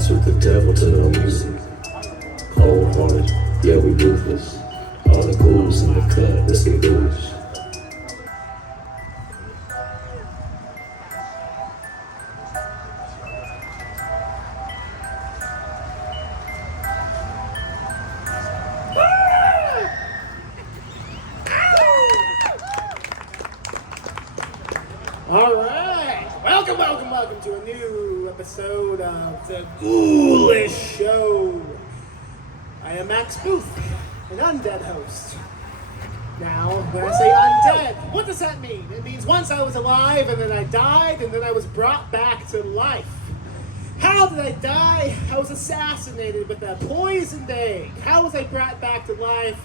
dance with the devil to the music. Cold-hearted, yeah, we ruthless. All the ghouls in the cut, let's get ghoulish. Welcome to a new episode of the Ghoulish Show. I am Max Booth, an undead host. Now, when I say undead, what does that mean? It means once I was alive, and then I died, and then I was brought back to life. How did I die? I was assassinated with a poisoned egg. How was I brought back to life?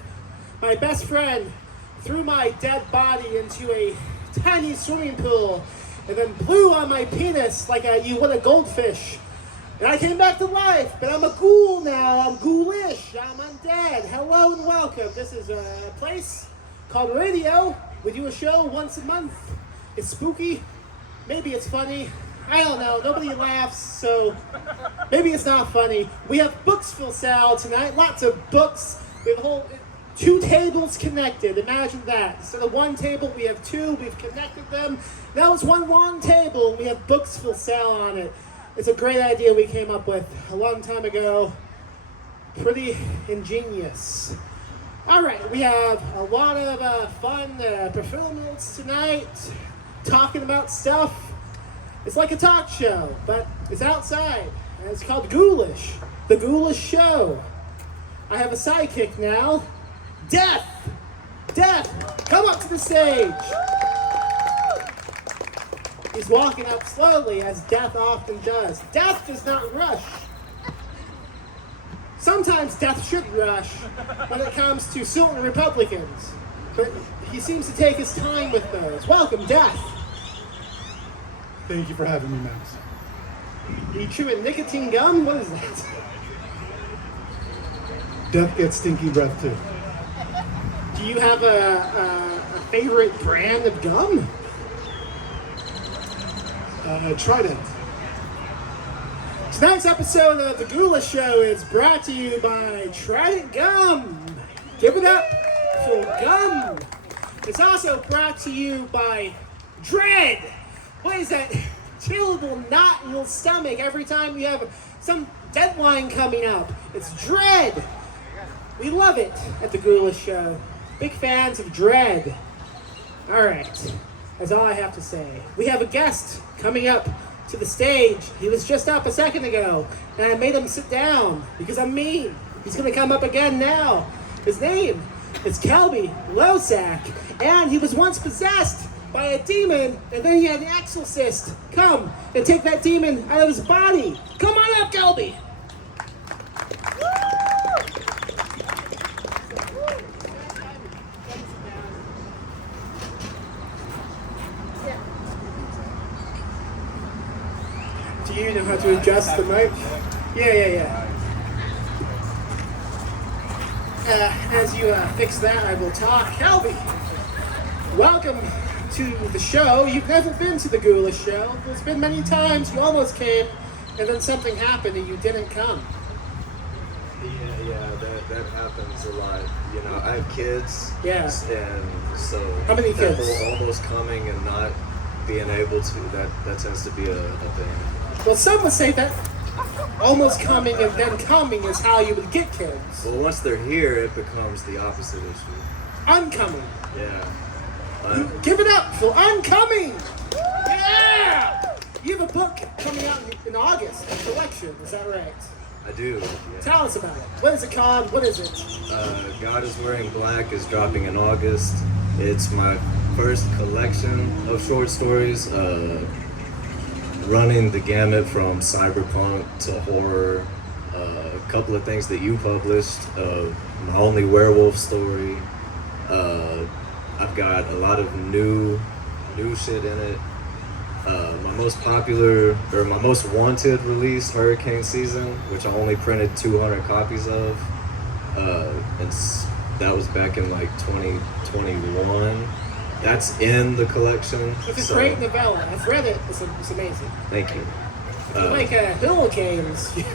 My best friend threw my dead body into a tiny swimming pool and then blew on my penis like you would a goldfish. And I came back to life, but I'm a ghoul now. I'm ghoulish. I'm undead. Hello and welcome. This is a place called Radio. We do a show once a month. It's spooky. Maybe it's funny. I don't know. Nobody laughs, so maybe it's not funny. We have books for sale tonight. Lots of books. We have a whole 2 tables connected. Imagine that. Instead of 1 table, we have 2. We've connected them. Now it's one long table, and we have books for sale on it. It's a great idea we came up with a long time ago. Pretty ingenious. All right, we have a lot of fun performance tonight, talking about stuff. It's like a talk show, but it's outside, and it's called Ghoulish, the Ghoulish Show. I have a sidekick now. Death! Death! Come up to the stage! He's walking up slowly, as Death often does. Death does not rush. Sometimes Death should rush when it comes to certain Republicans, but he seems to take his time with those. Welcome, Death! Thank you for having me, Max. Are you chewing nicotine gum? What is that? Death gets stinky breath, too. Do you have a favorite brand of gum? Trident. Tonight's episode of The Ghoulish Show is brought to you by Trident Gum. Give it up for gum. It's also brought to you by Dread. What is that terrible knot in your stomach every time you have some deadline coming up? It's Dread. We love it at The Ghoulish Show. Big fans of Dread. All right. That's all I have to say. We have a guest coming up to the stage. He was just up a second ago, and I made him sit down because I'm mean. He's going to come up again now. His name is Kelby Losack, and he was once possessed by a demon, and then he had an exorcist come and take that demon out of his body. Come on up, Kelby. Do you know how to adjust the mic? Yeah. As you fix that, I will talk. Kelby, welcome to the show. You've never been to the Ghoulish Show. There's been many times you almost came, and then something happened and you didn't come. Yeah, that happens a lot. You know, I have kids. Yeah. And so how many kids? Almost coming and not being able to, that tends to be a thing. Well, some would say that almost coming and then coming is how you would get kids. Well, once they're here, it becomes the opposite issue. Uncoming. Yeah. Give it up for Uncoming! Yeah! You have a book coming out in August, a collection, is that right? I do. Yeah. Tell us about it. What is it called? What is it? God is Wearing Black is dropping in August. It's my first collection of short stories, running the gamut from cyberpunk to horror, a couple of things that you published, my only werewolf story. I've got a lot of new shit in it. My most popular, or my most wanted release, Hurricane Season, which I only printed 200 copies of. That was back in like 2021. That's in the collection. It's a great novella. I've read it. It's amazing. Thank you. If you like hurricanes, you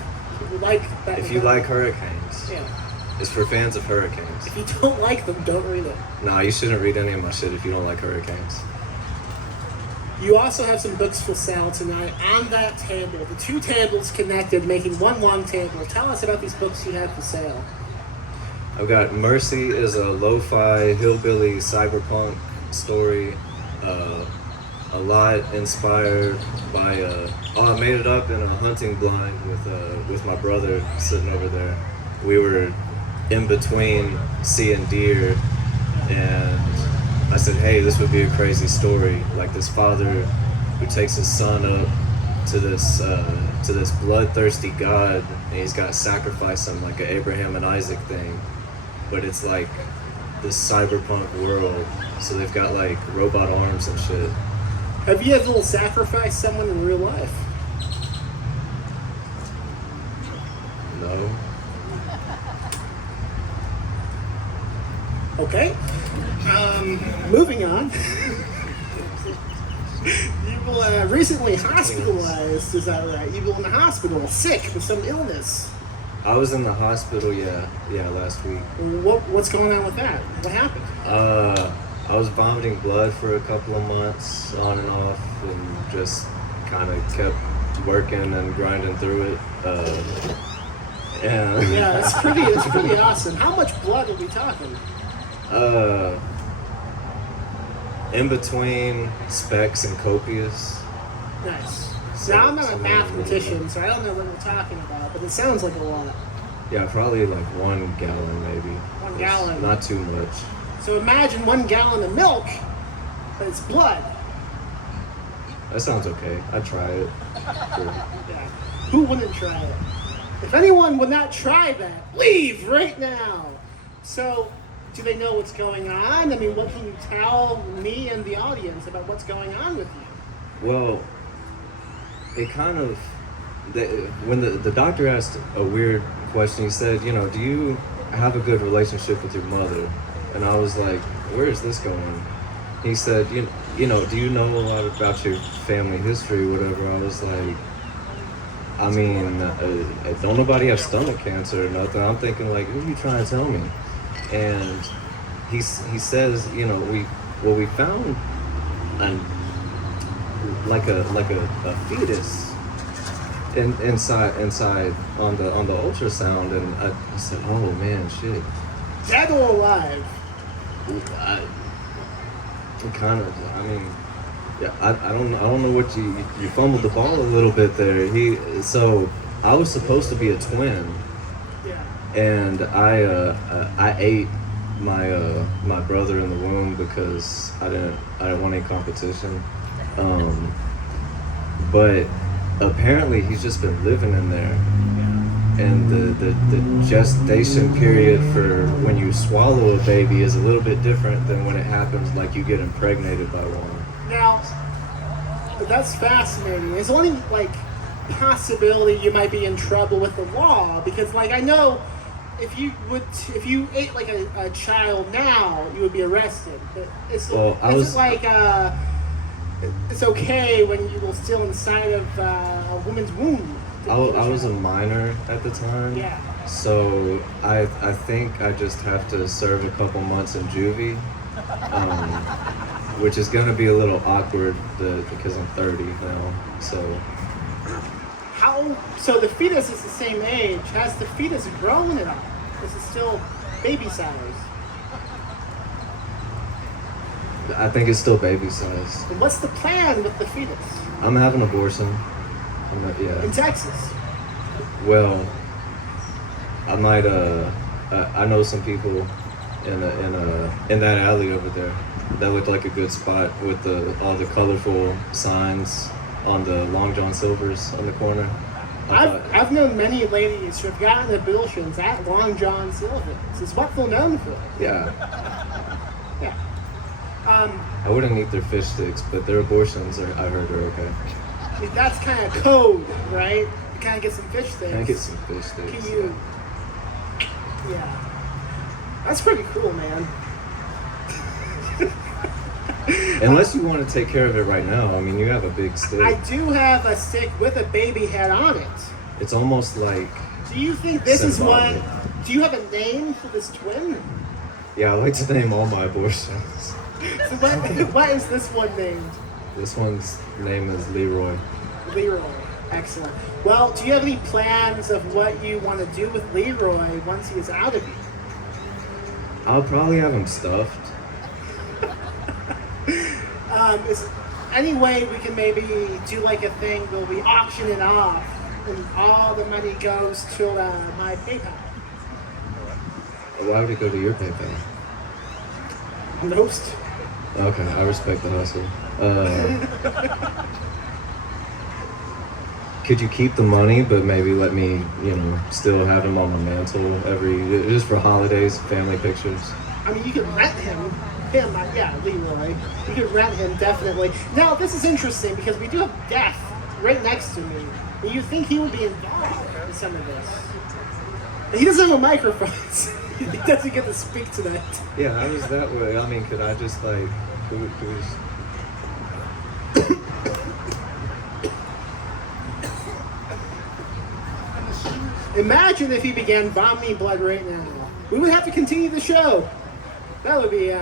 like that. If you like hurricanes, yeah. it's for fans of hurricanes. If you don't like them, don't read it. Nah, you shouldn't read any of my shit if you don't like hurricanes. You also have some books for sale tonight on that table. The two tables connected, making one long table. Tell us about these books you have for sale. I've got Mercy is a lo-fi hillbilly cyberpunk story. A lot inspired by I made it up in a hunting blind with my brother sitting over there. We were in between seeing deer, and I said, hey, this would be a crazy story, like this father who takes his son up to this bloodthirsty god, and he's got to sacrifice him like an Abraham and Isaac thing, but it's like this cyberpunk world, so they've got like robot arms and shit. Have you ever sacrificed someone in real life? No. Okay. Moving on. You were recently hospitalized, is that right? You were in the hospital, sick with some illness. I was in the hospital, yeah, last week. What's going on with that? What happened? I was vomiting blood for a couple of months on and off, and just kind of kept working and grinding through it. Yeah, it's pretty awesome. How much blood are we talking? In between specs and copious. Nice. Now, I'm not a mathematician, so I don't know what we're talking about, but it sounds like a lot. Yeah, probably like 1 gallon maybe. 1 gallon. Not too much. So imagine 1 gallon of milk, but it's blood. That sounds okay. I'd try it. Sure. Yeah. Who wouldn't try it? If anyone would not try that, leave right now. So, do they know what's going on? I mean, what can you tell me and the audience about what's going on with you? Well, it kind of, when the doctor asked a weird question, he said, do you have a good relationship with your mother? And I was like, where is this going? He said, do you know a lot about your family history, whatever? I was like, I mean, don't nobody have stomach cancer or nothing. I'm thinking like, what are you trying to tell me? And he says, we found like a fetus inside on the ultrasound, and I said, oh man, shit. Dead or alive? I don't know what you fumbled the ball a little bit there. So I was supposed to be a twin. Yeah. And I ate my brother in the womb because I didn't want any competition. But apparently he's just been living in there. And the gestation period for when you swallow a baby is a little bit different than when it happens like you get impregnated by one. Now, that's fascinating. There's only like possibility you might be in trouble with the law, because like I know if you ate like a child now, you would be arrested. But it's okay when you were still inside of a woman's womb. I was a minor at the time. Yeah. So I think I just have to serve a couple months in juvie, which is gonna be a little awkward because I'm 30 now. So. So the fetus is the same age. Has the fetus grown at all? Is it still baby size? I think it's still baby size. And what's the plan with the fetus? I'm having an abortion. In Texas? Well, I might. I know some people in that alley over there. That looked like a good spot with all the colorful signs on the Long John Silver's on the corner. I've known many ladies who have gotten abortions at Long John Silver's. It's what they're known for. Yeah. Yeah. I wouldn't eat their fish sticks, but their abortions I heard are okay. That's kind of code, right? You kind of get some fish sticks. Can I get some fish sticks? Can you? Yeah. That's pretty cool, man. Unless you want to take care of it right now. I mean, you have a big stick. I do have a stick with a baby head on it. It's almost like... Do you think this is what... symbolic. Do you have a name for this twin? Yeah, I like to name all my abortions. So what is this one named? This one's name is Leroy. Leroy. Excellent. Well, do you have any plans of what you want to do with Leroy once he is out of you? I'll probably have him stuffed. Is any way we can maybe do like a thing where we auction it off and all the money goes to my PayPal? Why would it go to your PayPal? Roast. Okay, I respect the hustle. Could you keep the money, but maybe let me, still have him on the mantle just for holidays, family pictures? I mean, you could rent him. Leroy. You could rent him, definitely. Now, this is interesting because we do have Death right next to me. And you think he would be involved in some of this. He doesn't have a microphone. So he doesn't get to speak to that. Yeah, how is that way? I mean, could I just Imagine if he began vomiting blood right now. We would have to continue the show. That would be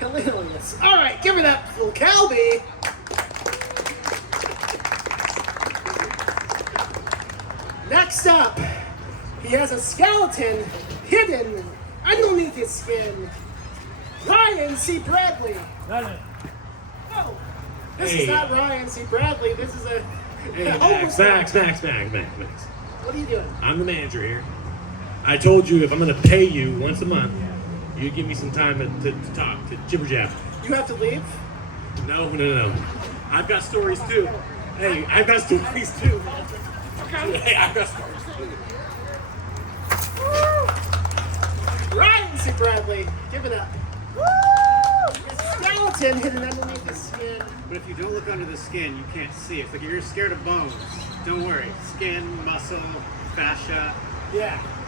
hilarious. All right, give it up for Kelby. Next up, he has a skeleton hidden underneath his skin. Ryan C. Bradley. Oh, this is not Ryan C. Bradley. This is a... Max. What are you doing? I'm the manager here. I told you if I'm going to pay you once a month, you give me some time to talk, to jibber jab. You have to leave? No. I've got stories too. Hey, I've got stories too. Hey, I've got stories too. Ryan C. Bradley, give it up. Skeleton hidden underneath the skin. But if you don't look under the skin, you can't see. It's like you're scared of bones. Don't worry. Skin, muscle, fascia,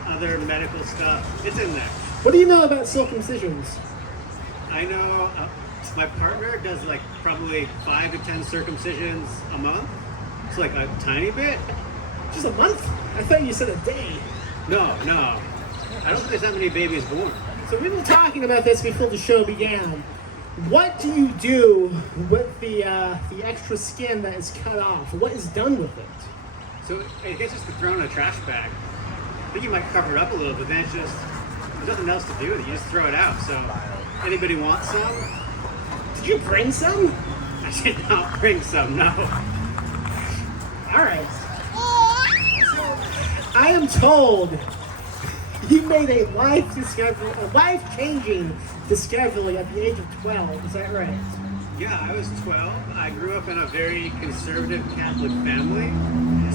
other medical stuff. It's in there. What do you know about circumcisions? I know my partner does like probably 5 to 10 circumcisions a month. It's like a tiny bit. Just a month? I thought you said a day. No. I don't think there's that many babies born. So we were talking about this before the show began. What do you do with the extra skin that is cut off? What is done with it? So I guess it's thrown in a trash bag. I think you might cover it up a little, but then it's just, there's nothing else to do with it. You just throw it out. So anybody want some? Did you bring some? I did not bring some, no. All right. I am told you made a life-changing discovery at the age of 12. Is that right? Yeah, I was 12. I grew up in a very conservative Catholic family,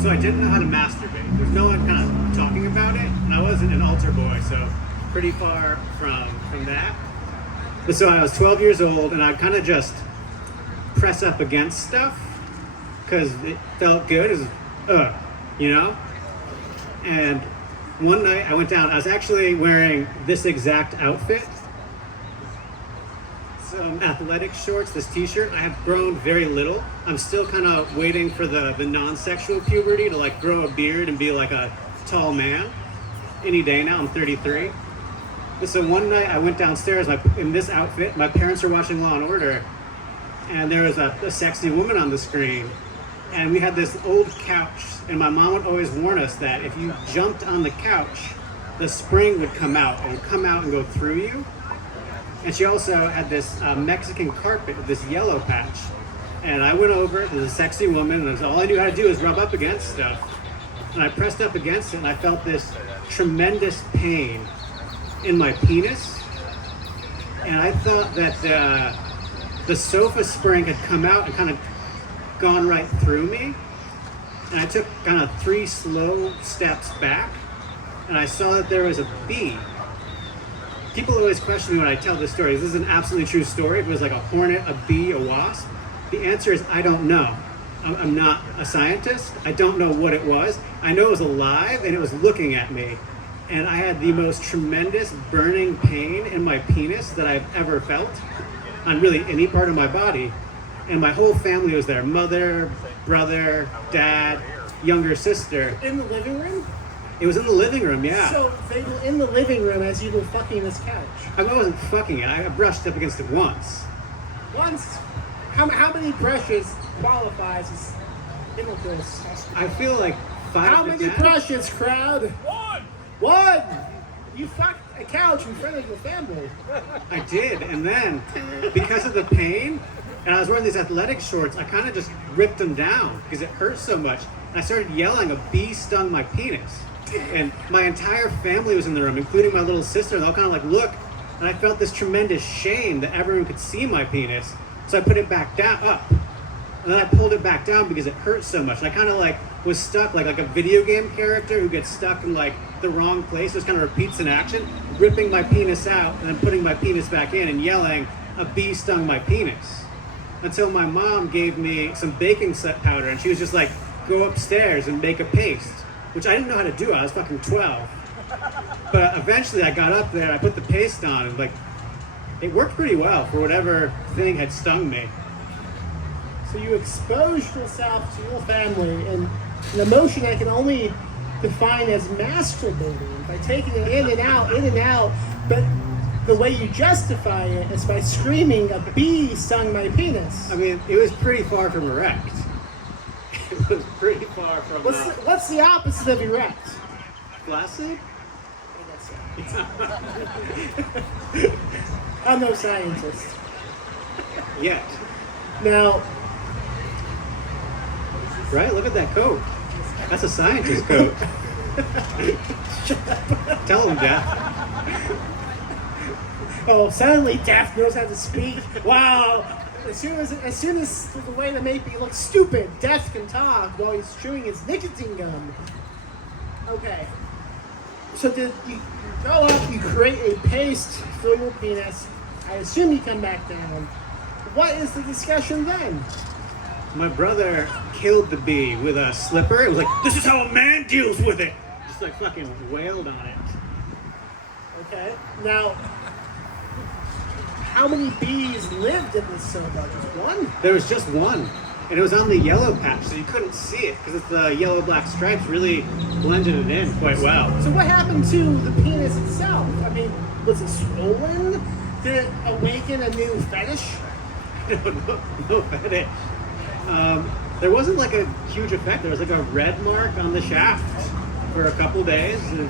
so I didn't know how to masturbate. There's no one kind of talking about it, and I wasn't an altar boy, so pretty far from that. But so I was 12 years old, and I'd kind of just press up against stuff because it felt good. It was, And one night I went down. I was actually wearing this exact outfit. Some athletic shorts, this t-shirt. I have grown very little. I'm still kind of waiting for the non-sexual puberty to like grow a beard and be like a tall man. Any day now, I'm 33. So one night I went downstairs in this outfit. My parents were watching Law & Order, and there was a sexy woman on the screen. And we had this old couch, and my mom would always warn us that if you jumped on the couch, the spring would come out. It would come out and go through you. And she also had this Mexican carpet with this yellow patch. And I went over, there was a sexy woman, and all I knew how to do was rub up against stuff. And I pressed up against it, and I felt this tremendous pain in my penis. And I thought that the sofa spring had come out and kind of gone right through me. And I took kind of 3 slow steps back, and I saw that there was a bee. People always question me when I tell this story. This is an absolutely true story. If it was like a hornet, a bee, a wasp, the answer is I don't know. I'm not a scientist. I don't know what it was. I know it was alive and it was looking at me. And I had the most tremendous burning pain in my penis that I've ever felt. on really any part of my body. And my whole family was there. Mother, brother, dad, younger sister. In the living room? It was in the living room, yeah. So they were in the living room as you were fucking this couch. I wasn't fucking it. I brushed up against it once. Once, how many brushes qualifies as intercourse? I feel like 5 How to many 10. brushes, crowd? One! You fucked a couch in front of your family. I did, and then because of the pain, and I was wearing these athletic shorts, I kind of just ripped them down because it hurt so much. And I started yelling, "A bee stung my penis." And my entire family was in the room, including my little sister, and they all kind of like, look. And I felt this tremendous shame that everyone could see my penis. So I put it back down, up. And then I pulled it back down because it hurt so much. And I kind of like was stuck like a video game character who gets stuck in like the wrong place. Just kind of repeats in action, ripping my penis out and then putting my penis back in and yelling, "A bee stung my penis." Until my mom gave me some baking powder and she was just like, "Go upstairs and make a paste," which I didn't know how to do. I was fucking 12. But eventually I got up there, I put the paste on, and like, it worked pretty well for whatever thing had stung me. So you exposed yourself to your family in an emotion I can only define as masturbating by taking it in and out, but the way you justify it is by screaming, "A bee stung my penis." I mean, it was pretty far from erect. It was pretty far from What's the opposite of erect? flaccid? I'm no scientist. Yet. Now, Right? Look at that coat. That's a scientist coat. Tell him, Jeff. oh, suddenly Death knows how to speak. Wow. As soon as the way to make me look stupid, Death can talk while he's chewing his nicotine gum. Okay. So did you go up, you create a paste for your penis. I assume you come back down. What is the discussion then? My brother killed the bee with a slipper. It was like, "This is how a man deals with it." Just like fucking wailed on it. Okay. Now, how many bees lived in this soda? Just one? There was just one. And it was on the yellow patch, so you couldn't see it because the yellow-black stripes really blended it in quite well. So what happened to the penis itself? I mean, was it swollen? Did it awaken a new fetish? No fetish. There wasn't like a huge effect. There was like a red mark on the shaft for a couple days. And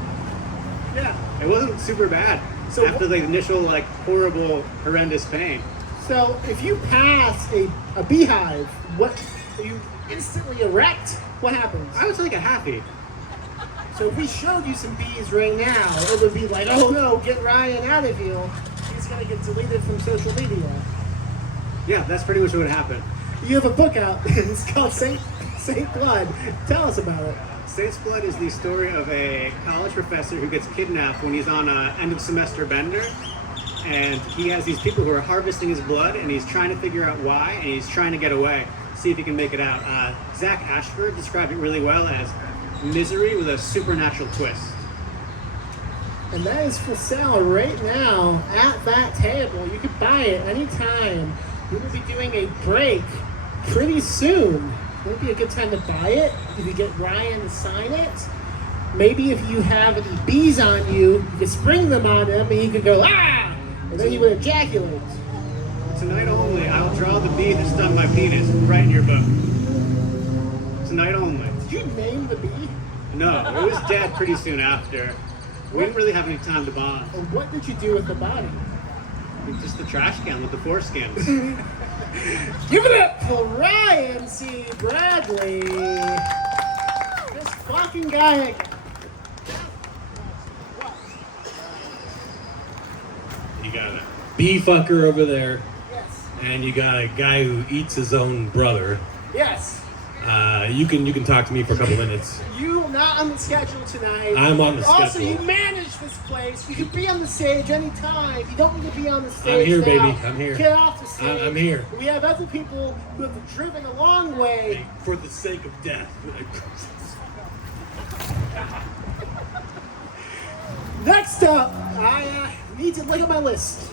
Yeah. it wasn't super bad. So after the initial like horrible, horrendous pain. So if you pass a beehive, what are you instantly erect? What happens? I was like a happy. So if we showed you some bees right now, it would be like, "Oh no, get Ryan out of here. He's gonna get deleted from social media." Yeah, that's pretty much what would happen. You have a book out. It's called Saint Blood. Tell us about it. Saint's Blood is the story of a college professor who gets kidnapped when he's on an end of semester bender. And he has these people who are harvesting his blood, and he's trying to figure out why, and he's trying to get away, see if he can make it out. Zach Ashford described it really well as misery with a supernatural twist. And that is for sale right now at that table. You can buy it anytime. We will be doing a break pretty soon. Would be a good time to buy it. You could get Ryan to sign it. Maybe if you have any bees on you, you could spring them on him and he could go, "Ah!" And then he would ejaculate. Tonight only, I'll draw the bee that stung my penis right in your book. Tonight only. Did you name the bee? No, it was dead pretty soon after. We didn't really have any time to bond. Or what did you do with the body? Just the trash can with the foreskins. Give it up for Ryan C. Bradley. This fucking guy. You got a bee fucker over there, Yes. and you got a guy who eats his own brother. Yes. You can talk to me for a couple minutes. You not on the schedule tonight. I'm on the Also, schedule. you manage this place. You can be on the stage anytime. You don't need to be on the stage. I'm here, now. baby. I'm here. Get off the stage. I'm here. We have other people who have driven a long way. For the sake of death. Next up, I need to look at my list.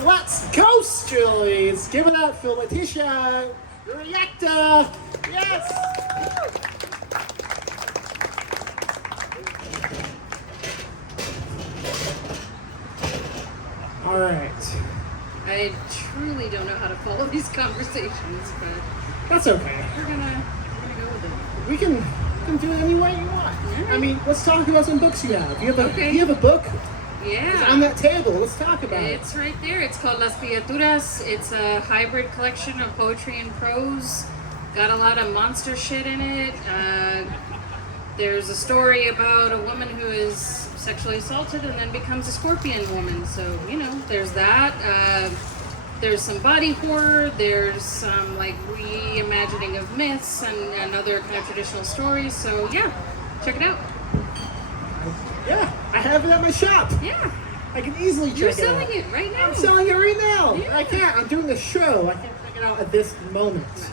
to Let's Go Stories. Give it up for Leticia Urieta. Yes! All right. I truly don't know how to follow these conversations, but That's okay. we're gonna go with it. We can do it any way you want. I mean, let's talk about some books you have. Okay. You have a book Yeah. on that table. Let's talk about it. It's right there. It's called Las Criaturas. It's a hybrid collection of poetry and prose. Got a lot of monster shit in it. There's a story about a woman who is sexually assaulted and then becomes a scorpion woman. So, you know, there's that. There's some body horror. There's some, like, reimagining of myths and other kind of traditional stories. So, yeah, check it out. Yeah, I have it at my shop. Yeah. I can easily check You're it out. selling it right now. I'm selling it right now. Yeah. I can't. I'm doing the show. I can't check it out at this moment.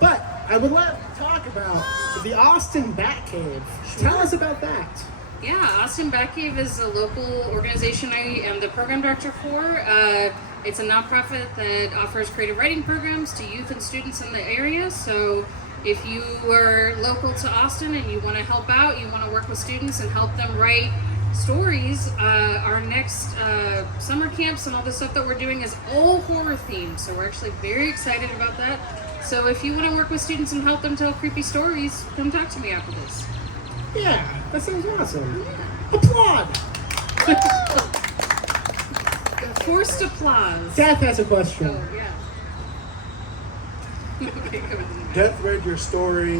But I would like to talk about the Austin Batcave. Tell us about that. Yeah, Austin Batcave is a local organization I am the program director for. It's a nonprofit that offers creative writing programs to youth and students in the area. So if you are local to Austin and you want to help out, you want to work with students and help them write stories, our next summer camps and all the stuff that we're doing is all horror themed. So we're actually very excited about that. So if you want to work with students and help them tell creepy stories, come talk to me after this. Yeah, that sounds awesome. Applaud! Forced applause. Death has a question. Oh, yeah. Okay, go ahead. Death read your story,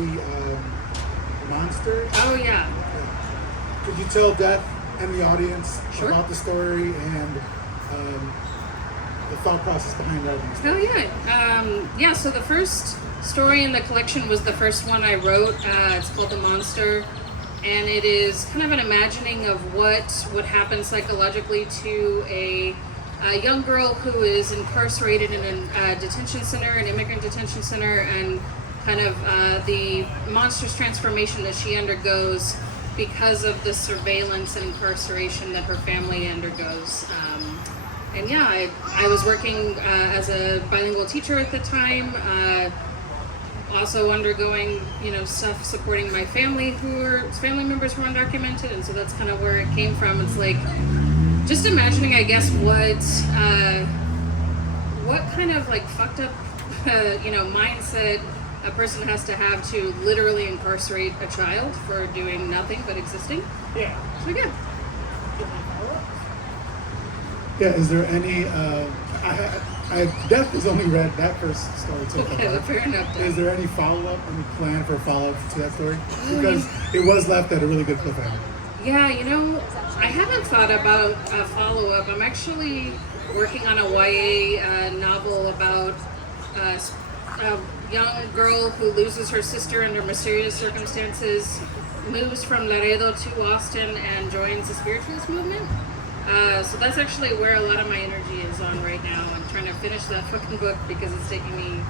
Monster. Oh, yeah. Could you tell Death and the audience Sure. about the story and the thought process behind writing the story? Oh, yeah. So the first story in the collection was the first one I wrote. It's called The Monster. And it is kind of an imagining of what would happen psychologically to a young girl who is incarcerated in a detention center, an immigrant detention center, and kind of the monstrous transformation that she undergoes because of the surveillance and incarceration that her family undergoes. And yeah, I was working as a bilingual teacher at the time, also undergoing, stuff supporting my family family members who are undocumented, and so that's kind of where it came from. It's like just imagining, I guess, what kind of like fucked up, mindset a person has to have to literally incarcerate a child for doing nothing but existing. Yeah. So yeah. Yeah, is there any, Death has only read that first story so far. Okay, well, fair enough. Is there any follow-up, any plan for a follow-up to that story? Because it was left at a really good cliffhanger. Yeah, I haven't thought about a follow-up. I'm actually working on a YA novel about a young girl who loses her sister under mysterious circumstances, moves from Laredo to Austin, and joins the spiritualist movement. So that's actually where a lot of my energy is on right now. I'm trying to finish that fucking book because it's taking me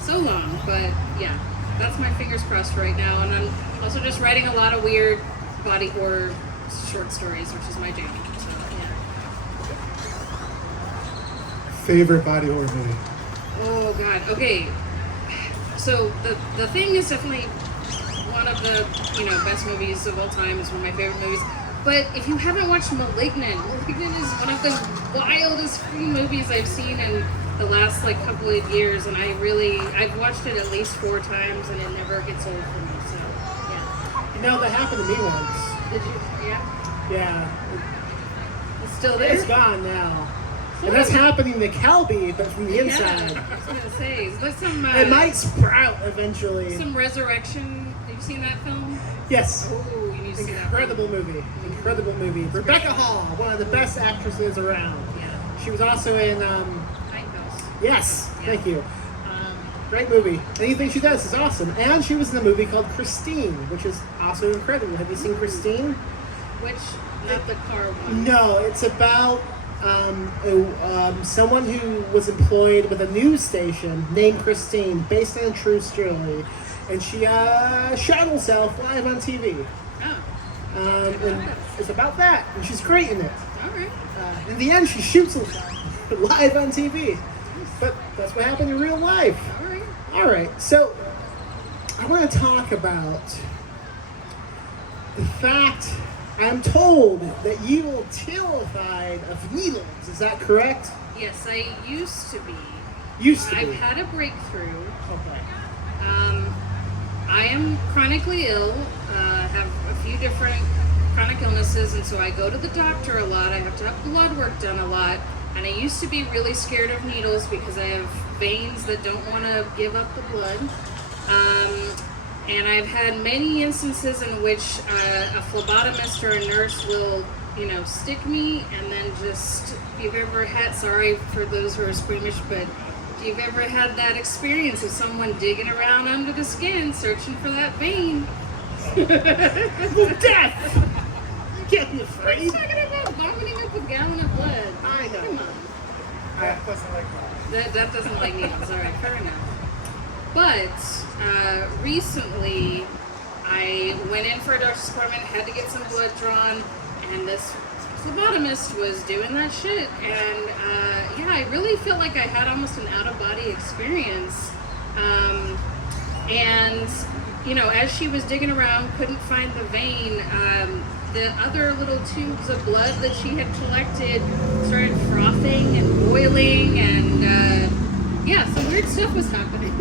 so long. But yeah, that's my fingers crossed right now. And I'm also just writing a lot of weird body horror short stories, which is my jam. So yeah. Favorite body horror movie? Oh god. Okay. So the Thing is definitely one of the best movies of all time. It's one of my favorite movies. But if you haven't watched Malignant is one of the wildest freaking movies I've seen in the last couple of years, and I've watched it at least 4 times, and it never gets old for me. So yeah. That happened to me once. Did you? Yeah. Yeah. It's still there. It's gone now. And that's happening to Kelby, but from the inside. Yeah, I was gonna say, is there some? It might sprout eventually. Some resurrection. Have you seen that film? Yes. Oh, you need to see that. Incredible movie. Incredible movie. Rebecca Hall, one of the best actresses around. Yeah. She was also in, Lighthouse. yes, thank you. Great movie. Anything she does is awesome. And she was in a movie called Christine, which is also incredible. Have you seen Christine? Which, not the car one. No, it's about someone who was employed with a news station named Christine, based on a true story. And she shot herself live on TV. Oh. And it's about that. And she's great in it. All right. In the end, she shoots herself. live on TV. But that's what happened in real life. All right. All right, so I want to talk about the fact I'm told that you are terrified of needles. Is that correct? Yes, I used to be. Used to I've be. had a breakthrough. Okay. I am chronically ill, have a few different chronic illnesses, and so I go to the doctor a lot. I have to have blood work done a lot, and I used to be really scared of needles because I have veins that don't want to give up the blood. And I've had many instances in which a phlebotomist or a nurse will, stick me, and then just, if you've ever had, sorry for those who are squeamish, but if you've ever had that experience of someone digging around under the skin, searching for that vein. Death! You can't be We're afraid. talking about vomiting up a gallon of blood. I know. Come on. That doesn't like that. That doesn't like needles. All right, fair enough. But recently, I went in for a doctor's appointment, had to get some blood drawn, and this phlebotomist was doing that shit. And I really felt like I had almost an out-of-body experience. And as she was digging around, couldn't find the vein. The other little tubes of blood that she had collected started frothing and boiling, and some weird stuff was happening.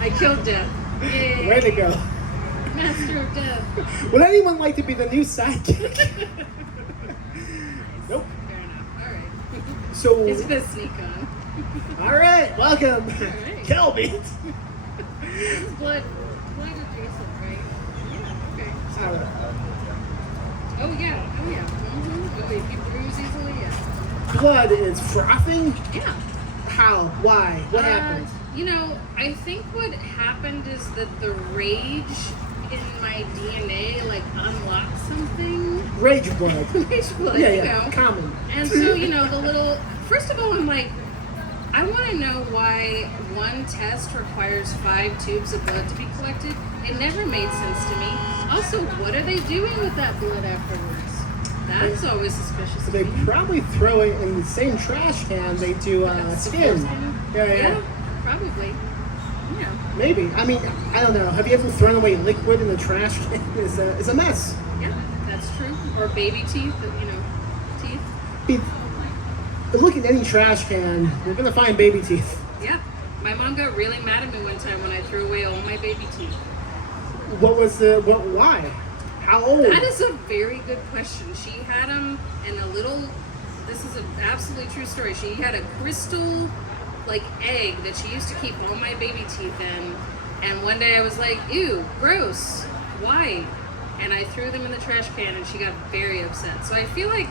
I killed death. Yay. Way to go. Master of death. Would anyone like to be the new sidekick? Nope. Fair enough. All right. So, It's gonna sneak on. all right, welcome, right. Kelby. This is blood adjacent, right? Yeah. Okay. All right. Oh yeah. Oh, if you bruise easily, yeah. Blood is frothing. Yeah. How? Why? What happened? I think what happened is that the rage in my DNA unlocked something. Rage blood. Rage blood, Yeah, common. And so, the little. First of all, I'm like, I want to know why one test requires 5 tubes of blood to be collected. It never made sense to me. Also, what are they doing with that blood afterwards? That's always suspicious. They to me. probably throw it in the same trash can they do That's the skin. first thing. Yeah. Probably. Yeah. Maybe. I mean, I don't know. Have you ever thrown away liquid in the trash can? It's a mess. Yeah, that's true. Or baby teeth, teeth. Be- Look at any trash can, you're gonna find baby teeth. Yeah. My mom got really mad at me one time when I threw away all my baby teeth. Why? How old? That is a very good question. She had them in a little, this is an absolutely true story. She had a crystal, egg that she used to keep all my baby teeth in. And one day I was like, ew, gross. Why? And I threw them in the trash can and she got very upset. So I feel like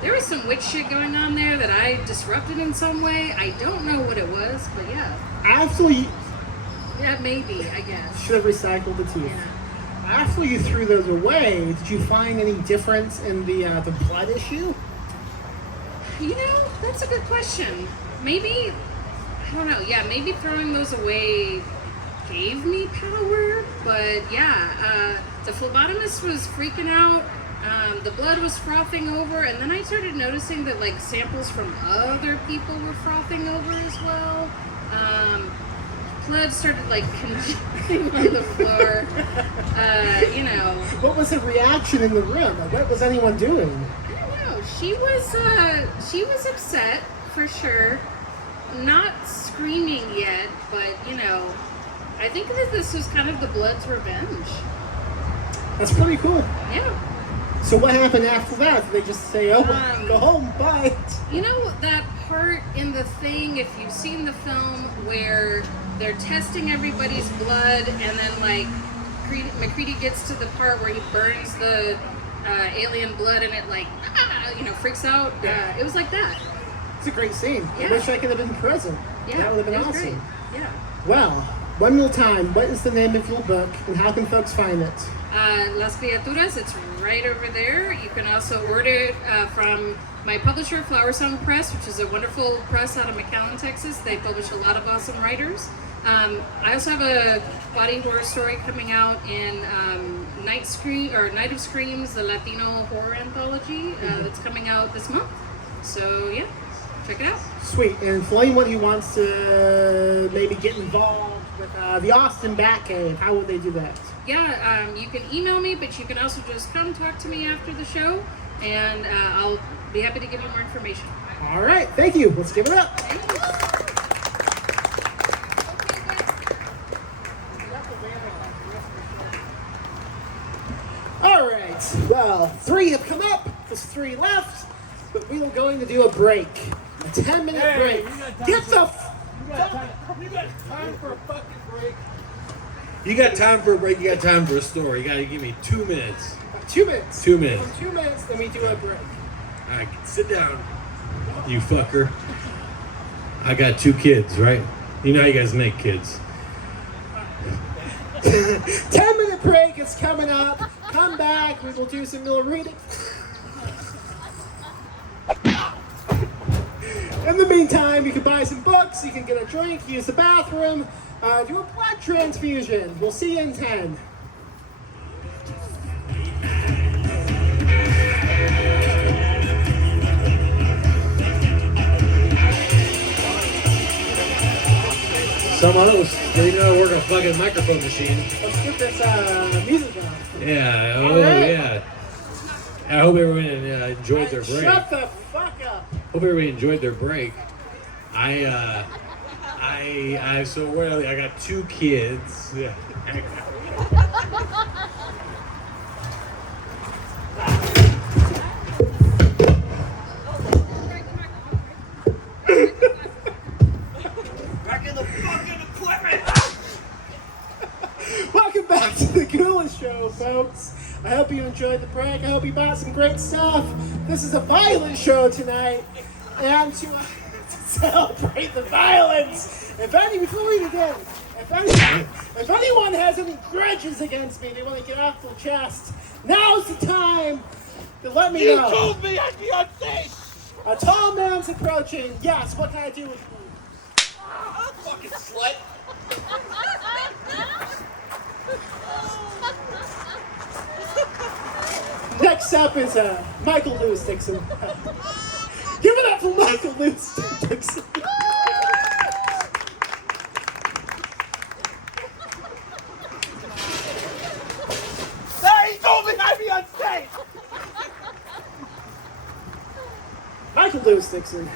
there was some witch shit going on there that I disrupted in some way. I don't know what it was, but yeah. After you Yeah, maybe, I guess. should have recycled the teeth. Yeah. After you threw those away, did you find any difference in the blood issue? That's a good question. Maybe, I don't know, maybe throwing those away gave me power, but the phlebotomist was freaking out. The blood was frothing over, and then I started noticing that samples from other people were frothing over as well. Blood started congealing on the floor. What was the reaction in the room? What was anyone doing? I don't know. She was upset for sure. Not screaming yet, but I think that this was kind of the blood's revenge. That's pretty cool. Yeah. So what happened after that? Did they just say, go home, bye? That part in the thing, if you've seen the film where they're testing everybody's blood and then McCready gets to the part where he burns the alien blood and it freaks out. It was like that. It's a great scene. Yeah. I wish I could have been present. Yeah. That would have been it was awesome. great. Yeah. Well, one more time, what is the name of your book and how can folks find it? Las Criaturas, it's right over there. You can also order it from my publisher, Flower Song Press, which is a wonderful press out of McAllen, Texas. They publish a lot of awesome writers. I also have a body horror story coming out in Night of Screams, the Latino horror anthology that's coming out this month. So yeah, check it out. Sweet. And for anyone who wants to maybe get involved with the Austin Batcave, how would they do that? Yeah, you can email me, but you can also just come talk to me after the show, and I'll be happy to give you more information. All right, thank you. Let's give it up. All right, well, 3 have come up. There's 3 left, but we are going to do a break. A 10-minute break. Get the You got time for a fucking break? You got time for a break, you got time for a story. You gotta give me 2 minutes. 2 minutes. 2 minutes. 2 minutes, then we do a break. Alright, sit down, you fucker. I got 2 kids, right? You know how you guys make kids. 10-minute break is coming up. Come back. We will do some more reading. In the meantime, you can buy some books, you can get a drink, use the bathroom, do a blood transfusion. We'll see you in 10. Some host, they know how to work a fucking microphone machine. Let's get this music on. Yeah, oh Alright. yeah. I hope everyone enjoyed their break. Shut the fuck up. Hope everybody enjoyed their break. So well, I got 2 kids. Yeah. Back in the fucking equipment! Welcome back to the Ghoulish Show, folks. I hope you enjoyed the break. I hope you bought some great stuff. This is a violent show tonight. And to celebrate the violence, before we begin, if anyone has any grudges against me, they want to get off their chest, now's the time to let me know. You told me I'd be on stage! A tall man's approaching. Yes, what can I do with you? Fucking slut! Next up is Michael Louis Dixon. Give it up for Michael Louis Dixon. He told me I'd be on stage! Michael Louis Dixon.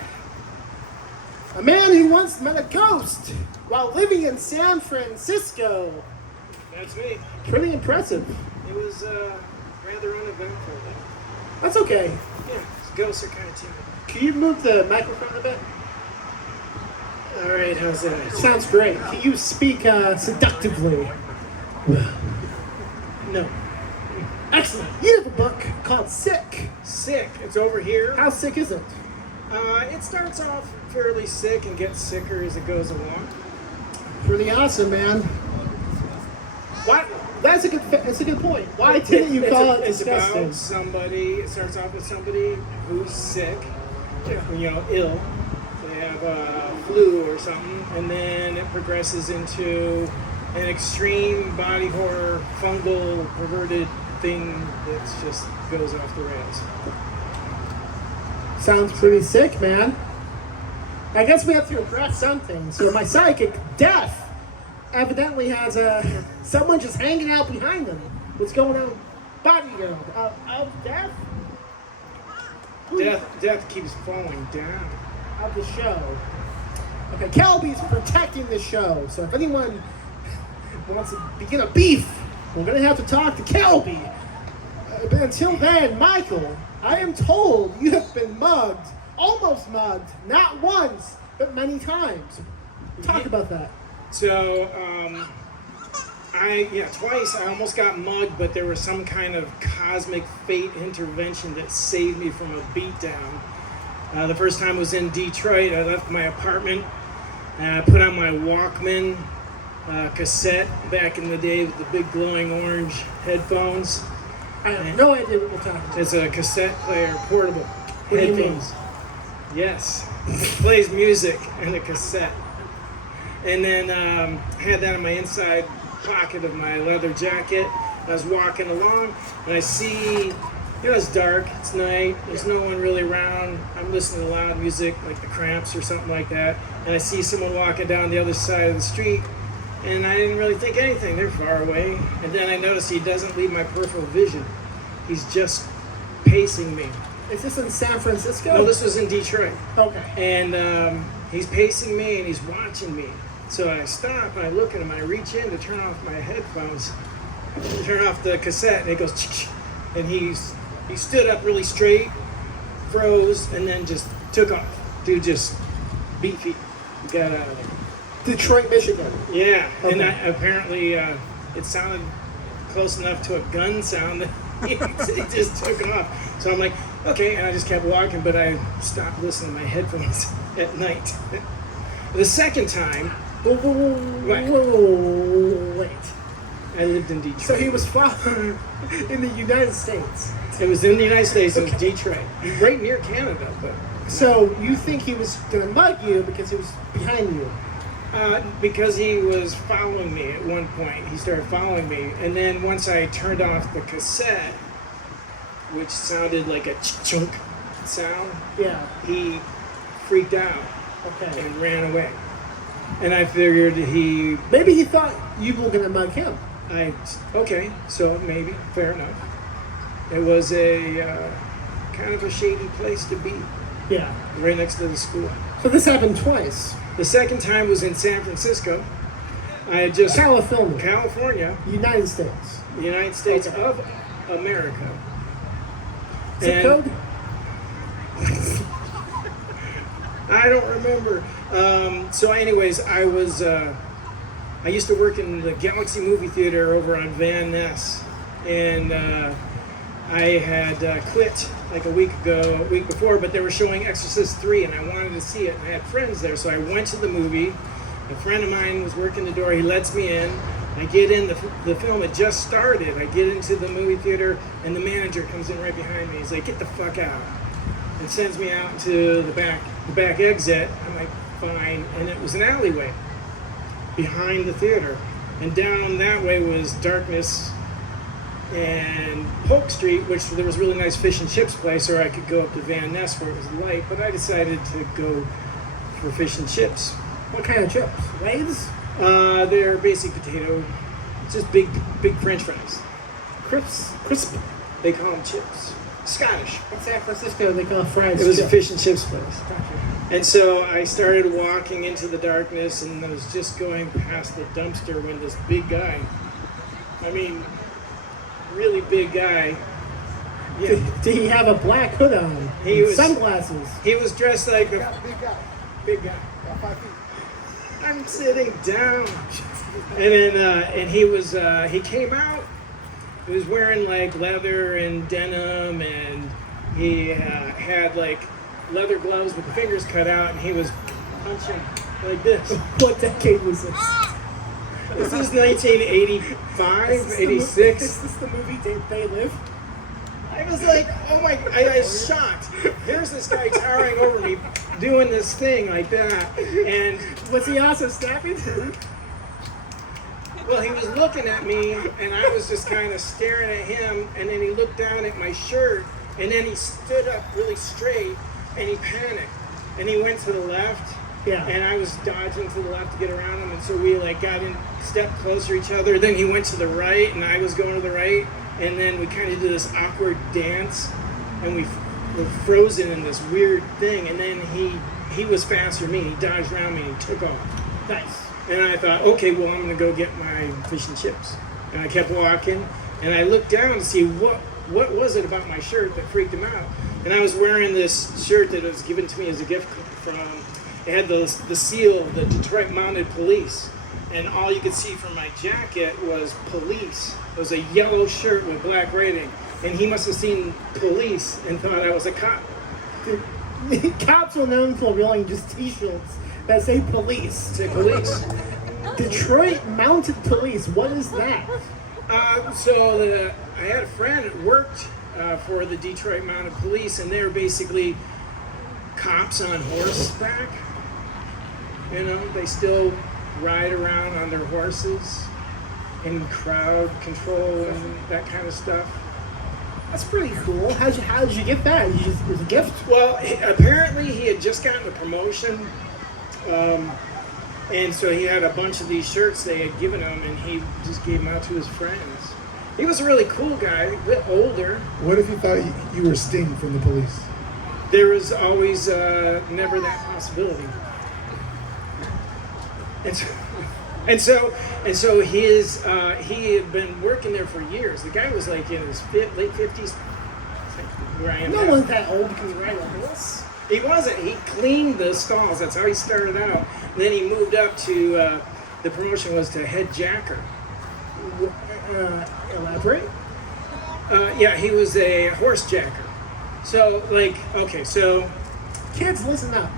A man who once met a ghost while living in San Francisco. That's me. Pretty impressive. It was rather uneventful. That's okay. Yeah, ghosts are kind of timid. Can you move the microphone a bit? All right, how's that? Sounds great. Can you speak seductively? No. Excellent. You have a book called Sick. Sick. It's over here. How sick is it? It starts off fairly sick and gets sicker as it goes along. Pretty awesome, man. Why? That's a good point. Why didn't you call it It's disgusting? about somebody. It starts off with somebody who's sick, ill. They have a flu or something, and then it progresses into an extreme body horror, fungal, perverted thing that just goes off the rails. Sounds pretty sick, man. I guess we have to address something. So my psychic, Death, evidently has someone just hanging out behind them. What's going on? Bodyguard of Death? Death keeps falling down. Of the show. Okay, Kelby's protecting the show. So if anyone wants to begin a beef, we're going to have to talk to Kelby. But until then, Michael, I am told you have been mugged, almost mugged, not once, but many times. Talk about that. So, twice I almost got mugged, but there was some kind of cosmic fate intervention that saved me from a beatdown. The first time was in Detroit. I left my apartment and I put on my Walkman cassette back in the day with the big glowing orange headphones. I have no idea what we're talking about. It's a cassette player, portable What do you mean? headphones. Yes, it plays music and a cassette. And then had that in my inside pocket of my leather jacket. I was walking along and I see You know, it's dark, it's night, there's no one really around. I'm listening to loud music, like the Cramps or something like that, and I see someone walking down the other side of the street, and I didn't really think anything, they're far away. And then I notice he doesn't leave my peripheral vision. He's just pacing me. Is this in San Francisco? No, this was in Detroit. Okay. And he's pacing me and he's watching me. So I stop and I look at him and I reach in to turn off my headphones, turn off the cassette, and it goes, and he stood up really straight, froze, and then just took off. Dude just beefy got out of there. Detroit, Michigan. Yeah, Okay. and apparently it sounded close enough to a gun sound that he just took off. So I'm like, okay, and I just kept walking, but I stopped listening to my headphones at night. The second time, Wait. I lived in Detroit. So he was following in the United States. It was in the United States, it was Detroit. Right near Canada, but. So you think he was going to mug you because he was behind you? Because he was following me at one point. He started following me. And then once I turned off the cassette, which sounded like a chunk sound, Yeah. he freaked out Okay. and ran away. And I figured Maybe he thought you were going to mug him. okay, so maybe, fair enough. It was a kind of a shady place to be, Yeah. right next to the school. So this happened twice. The second time was in San Francisco. I had just California, United States. the United States Okay. of America. Zip And- code? I don't remember. So anyways, I used to work in the Galaxy movie theater over on Van Ness, and I had quit like a week before, but they were showing Exorcist 3 and I wanted to see it, and I had friends there, so I went to the movie. A friend of mine was working the door, he lets me in. I get in, the film had just started. I get into the movie theater and the manager comes in right behind me. He's like, get the fuck out, and sends me out to the back exit. I'm like, fine. And it was an alleyway behind the theater, and down that way was darkness and Polk Street, which there was a really nice fish and chips place, or I could go up to Van Ness where it was light, but I decided to go for fish and chips. What kind of chips? Lay's? They're basic potato, just big French fries. Crisp. They call them chips. Scottish. In San Francisco, they call it fries. It was a chips. fish and chips place. Gotcha. And so I started walking into the darkness, and I was just going past the dumpster when this big guy, I mean, really big guy. Yeah, Did he have a black hood on? He And was- sunglasses. he was dressed like a big guy. About 5 feet. I'm sitting down, and then and he came out. He was wearing like leather and denim, and he had like leather gloves with the fingers cut out, and he was punching like this. What decade was this? This is 1985, Is 86. this the movie They Live? I was like, oh my, I was shocked. Here's this guy towering over me, doing this thing like that. And Was he also snapping? well, he was looking at me, and I was just kind of staring at him, and then he looked down at my shirt, and then he stood up really straight, and he panicked. And he went to the left, Yeah. and I was dodging to the left to get around him, and so we like got in, stepped closer to each other. Then he went to the right, and I was going to the right, and then we kind of did this awkward dance, and we were frozen in this weird thing. And then he was faster than me. He dodged around me and he took off. Nice. And I thought, okay, well, I'm gonna go get my fish and chips. And I kept walking, and I looked down to see what was it about my shirt that freaked him out. And I was wearing this shirt that was given to me as a gift from. It had the seal of the Detroit Mounted Police, and all you could see from my jacket was police. It was a yellow shirt with black writing, and he must have seen police and thought I was a cop. Cops were known for wearing just t-shirts that say police. Say police. Detroit Mounted Police, what is that? I had a friend that worked for the Detroit Mounted Police, and they were basically cops on horseback. You know, they still ride around on their horses and crowd control and that kind of stuff. That's pretty cool. How did you get that? It was a gift? Well, apparently he had just gotten a promotion, and so he had a bunch of these shirts they had given him, and he just gave them out to his friends. He was a really cool guy, a bit older. What if you thought you were Sting from the Police? There was always never that possibility. And so he had been working there for years. The guy was like in his late 50s. Where I am No now. one's that old because he ride a horse. He wasn't. He cleaned the stalls. That's how he started out. And then he moved up to the promotion was to head jacker. Elaborate. Yeah, he was a horse jacker. So so Kids, listen up.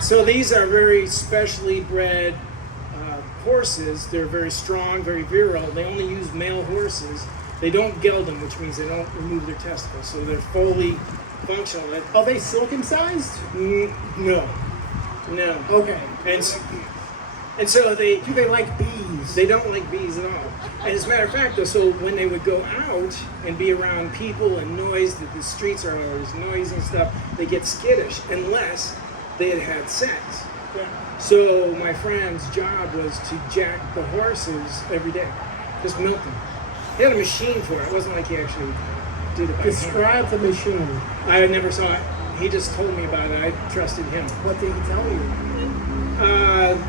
so these are very specially bred horses. They're very strong, very virile. They only use male horses. They don't geld them, which means they don't remove their testicles. So they're fully functional. Are they circumcised? No. Okay. And so Do they like bees? they don't like bees at all. And as a matter of fact, though, so when they would go out and be around people and noise, that the streets are always noisy and stuff, they get skittish unless they had had sex. Yeah. So my friend's job was to jack the horses every day, just milk them. He had a machine for it. It wasn't like he actually did it by hand. Describe the machine. I never saw it. He just told me about it. I trusted him. What did he tell you?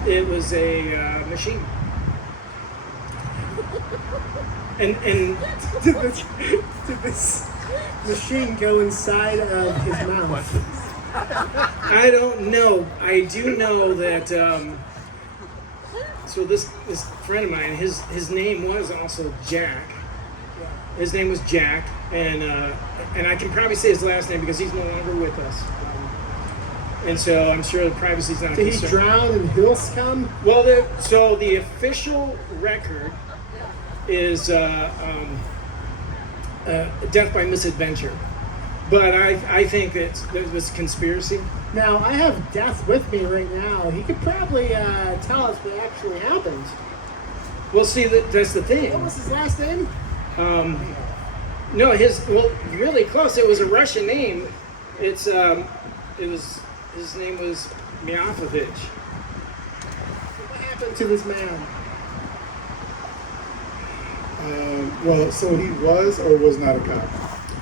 It was a machine. And Did this machine go inside of his mouth? I don't know. I do know that. So this friend of mine, his name was also Jack. His name was Jack, and I can probably say his last name because he's no longer with us. And so I'm sure the privacy's not a Did he concern. drown in hill scum? Well, so the official record is death by misadventure, but I think that it was conspiracy. Now, I have Death with me right now. He could probably tell us what actually happened. Well, see, that's the thing. What was his last name? No, really close. It was a Russian name. His name was Miafovich. What happened to this man? Well, so he was or was not a cop?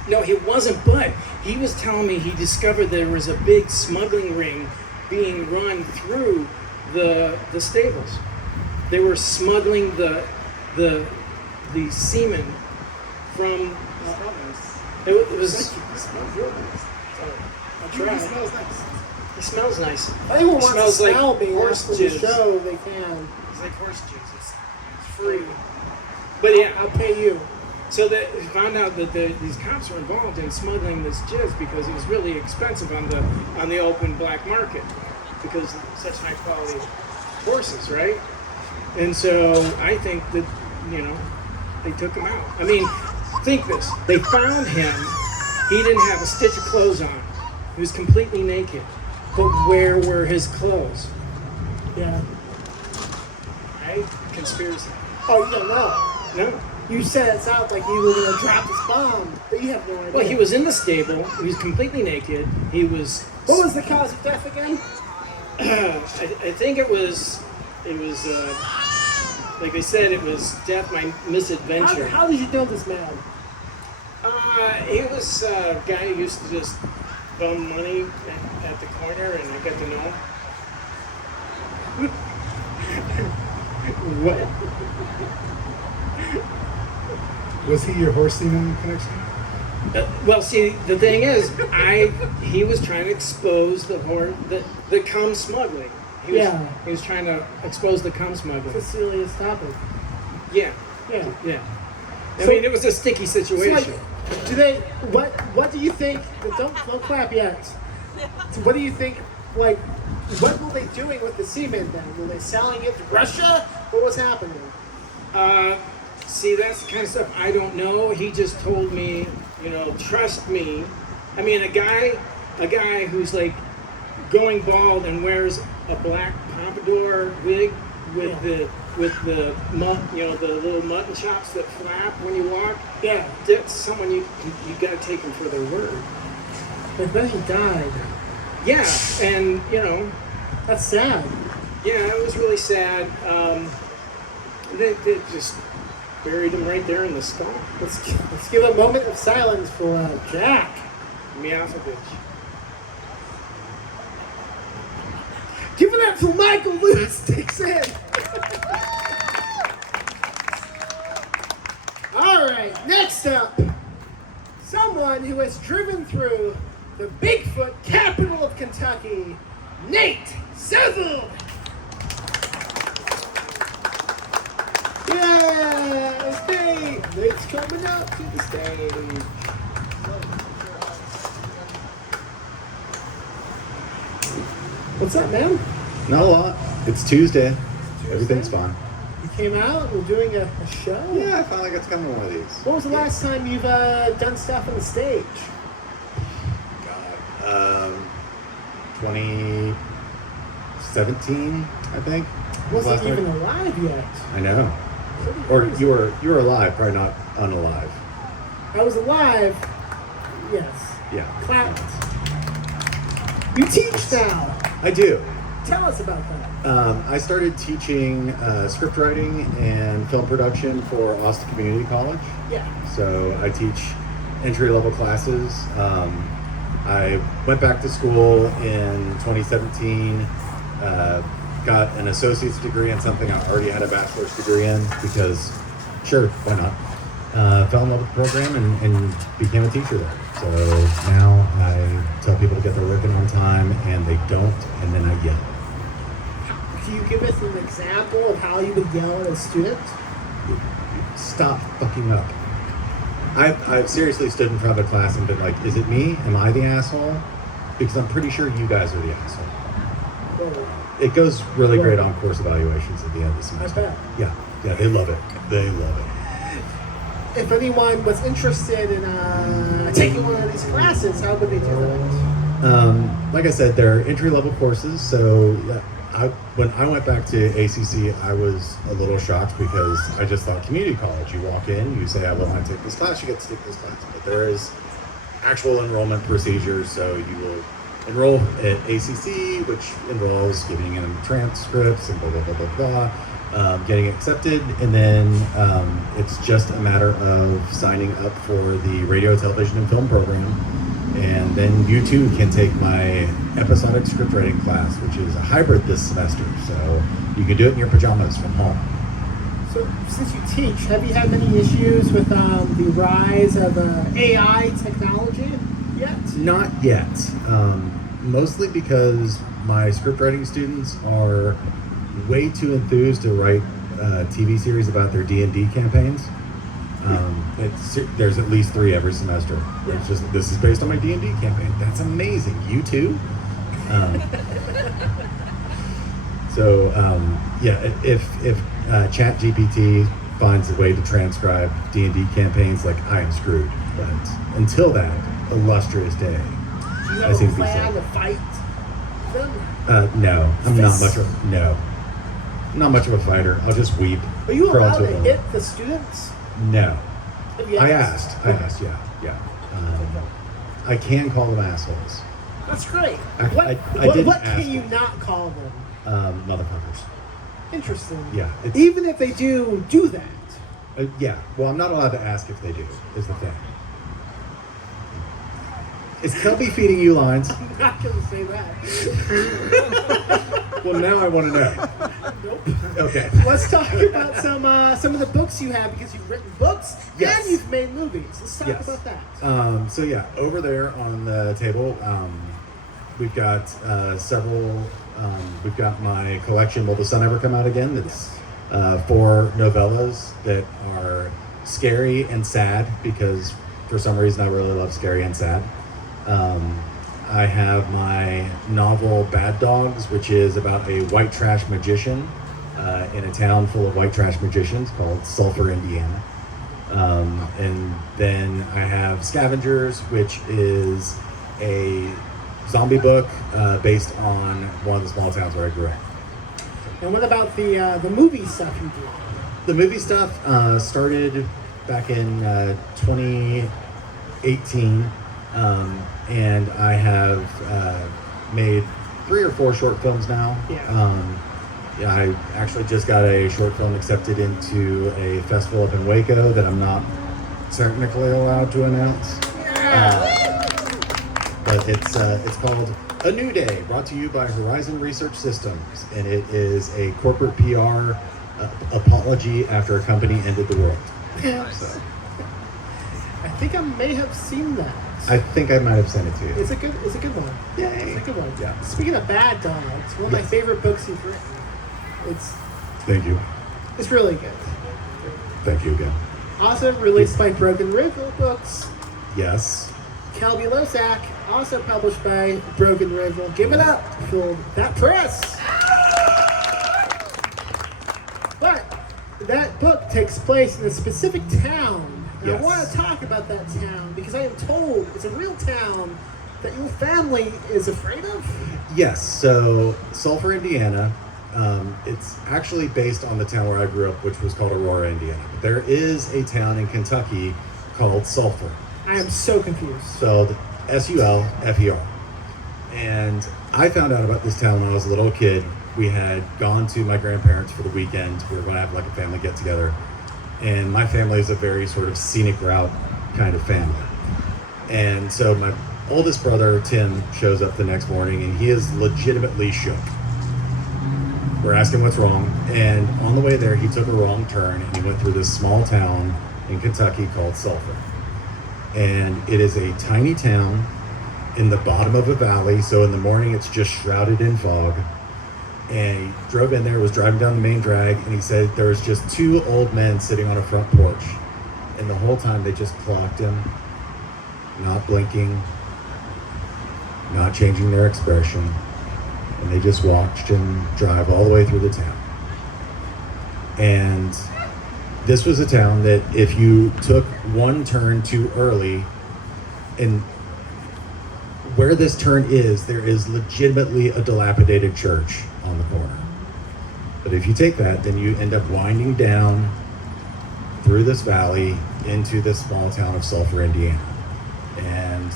No, he wasn't, but he was telling me he discovered there was a big smuggling ring being run through the stables. They were smuggling the semen from. It was. It smells real nice. I'll try. It smells nice. It smells nice. If anyone wants to smells like smell me horse after the jizz. show, they can. It's like horse jizz. It's free. But yeah, I'll pay you. so that we found out that these cops were involved in smuggling this jizz because it was really expensive on the open black market because of such high quality horses, right? And so I think that they took him out. I mean, think this: they found him. He didn't have a stitch of clothes on. He was completely naked. But where were his clothes? Yeah. Right? Conspiracy. Oh, you don't know. No. You said it sounds like you were going to drop this bomb, but you have no idea. Well, he was in the stable. He was completely naked. He was. What was the cause of death again? I think it was. Like I said, it was death by misadventure. How did you know this man? He was a guy who used to just bum money at the corner, and I got to know him. What? Was he your horse semen connection? Well, see, the thing is, he was trying to expose the cum smuggling. He was trying to expose the cum smuggling. It's a serious topic. Yeah. Yeah. I mean, it was a sticky So, situation. what do you think? Don't clap yet. So what do you think? Like, what were they doing with the semen then? Were they selling it to Russia? What was happening? See, that's the kind of stuff I don't know. He just told me, trust me. I mean, a guy who's like going bald and wears a black pompadour wig with the with the the little mutton chops that flap when you walk. Yeah. That's someone you got to take them for their word. But then he died. Yeah, and That's sad. yeah, it was really sad. They just buried him right there in the skull. Let's give a moment of silence for Jack. Miasovich. Give it up for Michael Louis Dixon. All right, next up, someone who has driven through the Bigfoot capital of Kentucky, Nate Southard. Yeah, Nate. Nate's coming up to the stage. What's up, man? Not a lot. It's Tuesday. Everything's fine. You came out and we're doing a show? Yeah, I finally got to come to one of these. What was the last time you've done stuff on the stage? God. 2017, I think. was Wasn't last even night. alive yet. I know. Or you were alive, probably not unalive. I was alive. Yes. Yeah. Clapped. You teach now. I do. Tell us about that. I started teaching script writing and film production for Austin Community College. Yeah. So I teach entry-level classes. I went back to school in 2017, got an associate's degree in something I already had a bachelor's degree in because, sure, why not? Fell in love with the program and became a teacher there. So now I tell people to get their work in on time, and they don't, and then I yell. Can you give us an example of how you would yell at a student? Stop fucking up. I've seriously stood in front of a class and been like, is it me? Am I the asshole? Because I'm pretty sure you guys are the asshole. Well, It goes really great on course evaluations at the end of the semester. I bet. Yeah, they love it. They love it. if anyone was interested in taking one of these classes, how would they do that? Like I said, they're entry-level courses, so when I went back to ACC, I was a little shocked because I just thought community college, you walk in, you say, I want to take this class, you get to take this class. But there is actual enrollment procedures, so you will enroll at ACC, which involves giving in transcripts and blah, blah, blah, blah, blah, getting accepted, and then it's just a matter of signing up for the radio, television, and film program. And then you too can take my episodic script writing class, which is a hybrid this semester. So you can do it in your pajamas from home. So since you teach, have you had many issues with the rise of AI technology yet? Not yet. Mostly because my script writing students are way too enthused to write TV series about their D&D campaigns. There's at least 3 every semester. Where it's just, this is based on my D&D campaign. That's amazing. You too? If ChatGPT finds a way to transcribe D&D campaigns, like, I am screwed. But until that illustrious day, Do you I have seem a to be plan safe. to fight them? No, I'm not Fists? not much of a fighter. I'll just weep. Are you crawl allowed into to a ball. hit the students? No. Have you I asked? asked, yeah. I can call them assholes. That's great. I What didn't can ask you them. not call them? Motherfuckers. Interesting. Yeah. Even if they do that. Yeah. Well, I'm not allowed to ask if they do, is the thing. Is Kelby feeding you lines? I'm not going to say that. Well, now I want to know. Nope. Okay. Let's talk about some of the books you have, because you've written books Yes. and you've made movies. Let's talk Yes. about that. Over there on the table, we've got several. We've got my collection. Will the Sun Ever Come Out Again? That's 4 novellas that are scary and sad, because for some reason I really love scary and sad. I have my novel Bad Dogs, which is about a white trash magician in a town full of white trash magicians called Sulphur, Indiana. And then I have Scavengers, which is a zombie book based on one of the small towns where I grew up. And what about the movie stuff you do? The movie stuff started back in 2018, and I have made 3 or 4 short films now. Yeah, I actually just got a short film accepted into a festival up in Waco that I'm not technically allowed to announce. But it's called A New Day, brought to you by Horizon Research Systems, and it is a corporate PR apology after a company ended the world. So, I think I may have seen that. I think I might have sent it to you. It's a good one. Yay. It's a good one. Yeah. Speaking of bad dogs, one of my favorite books you've written. Thank you. It's really good. Thank you again. Also released by Broken River Books. Yes. Kelby Losack, also published by Broken River. Give it up for that press. But that book takes place in a specific town. And I Yes. want to talk about that town because I am told it's a real town that your family is afraid of. Yes. So Sulphur, Indiana. It's actually based on the town where I grew up, which was called Aurora, Indiana. But there is a town in Kentucky called Sulphur, I am so confused. spelled Sulfer. And I found out about this town when I was a little kid. We had gone to my grandparents for the weekend. We were going to have like a family get together. And my family is a very sort of scenic route kind of family. And so my oldest brother, Tim, shows up the next morning and he is legitimately shook. We're asking what's wrong. And on the way there, he took a wrong turn and he went through this small town in Kentucky called Sulphur. And it is a tiny town in the bottom of a valley. So in the morning, it's just shrouded in fog. And he drove in there, was driving down the main drag, and he said there was just 2 old men sitting on a front porch. And the whole time they just clocked him, not blinking, not changing their expression. And they just watched him drive all the way through the town. And this was a town that if you took one turn too early, and where this turn is, there is legitimately a dilapidated church on the corner. But if you take that, then you end up winding down through this valley into this small town of Sulphur, Indiana. And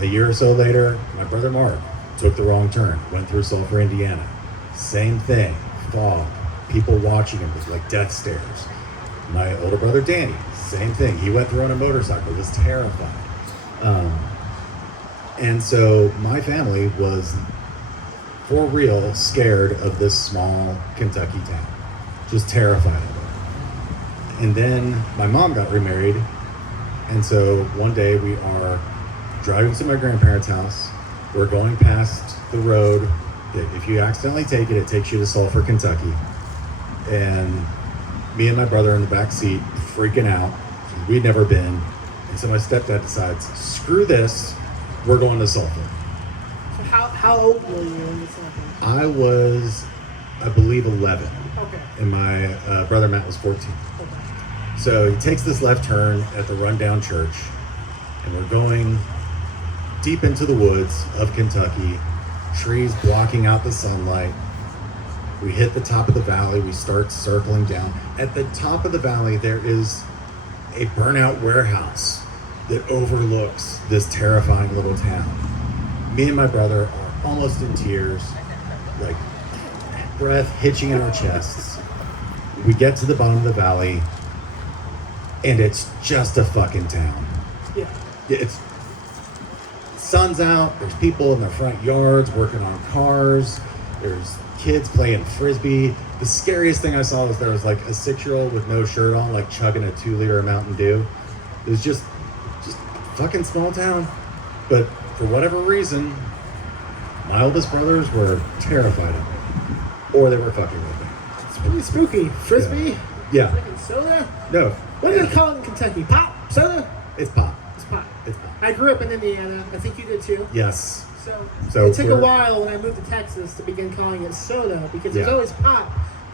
a year or so later, my brother Mark took the wrong turn, went through Sulphur, Indiana. Same thing, fog, people watching him with like death stares. My older brother Danny, same thing. He went through on a motorcycle, was terrified. And so my family was, for real, scared of this small Kentucky town. Just terrified of it. And then my mom got remarried. And so one day we are driving to my grandparents' house. We're going past the road that if you accidentally take it, it takes you to Sulphur, Kentucky. And me and my brother in the back seat freaking out. We'd never been. And so my stepdad decides, screw this, we're going to Sulphur. So how old were you when this happened? I was, I believe, 11. Okay. And my brother Matt was 14. Okay. So he takes this left turn at the rundown church, and we're going deep into the woods of Kentucky, trees blocking out the sunlight. We hit the top of the valley, we start circling down. At the top of the valley, there is a burnout warehouse that overlooks this terrifying little town. Me and my brother are almost in tears, like breath hitching in our chests. We get to the bottom of the valley, and it's just a fucking town. Yeah. It's sun's out, there's people in their front yards working on cars, there's kids playing frisbee. The scariest thing I saw was there was like a 6-year-old with no shirt on, like chugging a 2-liter of Mountain Dew. It was just fucking small town. But for whatever reason, my oldest brothers were terrified of me. Or they were fucking with me. It's really spooky. Frisbee? Yeah. Freaking soda? No. What do they call it in Kentucky? Pop? Soda? It's pop. It's pop. It's pop. I grew up in Indiana. I think you did too. Yes. So it took a we're- while when I moved to Texas to begin calling it soda because it was Yeah. always pop.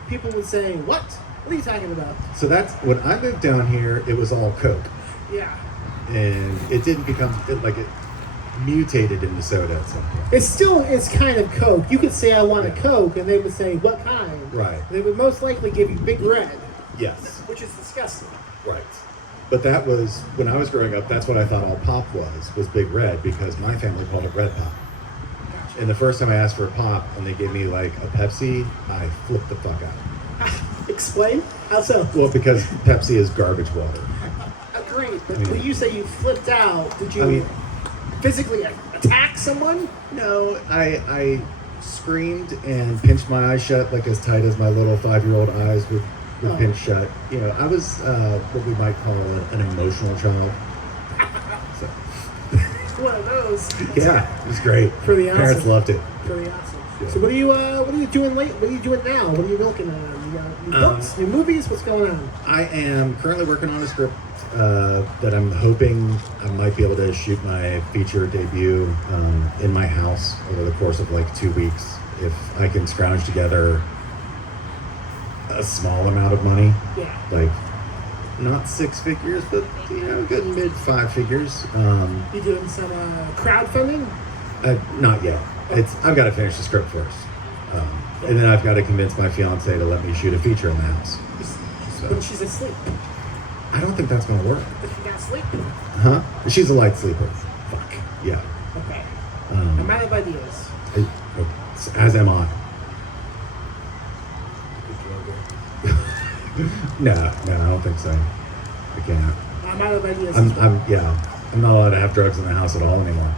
People would say, "What? What are you talking about?" So that's, when I moved down here, it was all Coke. Yeah. And it didn't become, mutated into soda at some point. It's kind of Coke. You could say I want a Coke, and they would say what kind. Right. They would most likely give you Big Red, Yes. which is disgusting. Right. But that was, when I was growing up, that's what I thought all pop was Big Red, because my family called it Red Pop. And the first time I asked for a pop and they gave me like a Pepsi, I flipped the fuck out. Explain? How so? Well, because Pepsi is garbage water. Agreed. But I mean- when you say you flipped out, did you I mean- physically attack someone? No, I screamed and pinched my eyes shut like as tight as my little 5-year-old eyes would pinched shut. You know, I was what we might call an emotional child. So, One of those. yeah, it was great. Pretty awesome. Parents loved it. Pretty awesome. Yeah. So what are you doing late? What are you doing now? What are you milking on? You got new books, new movies? What's going on? I am currently working on a script that I'm hoping I might be able to shoot my feature debut in my house over the course of like 2 weeks. If I can scrounge together a small amount of money, Yeah. like not 6 figures, but you know, good mid 5 figures. You doing some crowdfunding? Not yet. I've got to finish the script first, and then I've got to convince my fiance to let me shoot a feature in the house. When she's asleep. I don't think that's gonna work. If she's not asleep. Huh? She's a light sleeper. Fuck. Yeah. Okay. I'm out of ideas. As am I. No, I don't think so. I can't. I'm out of ideas. I'm not allowed to have drugs in the house at all anymore.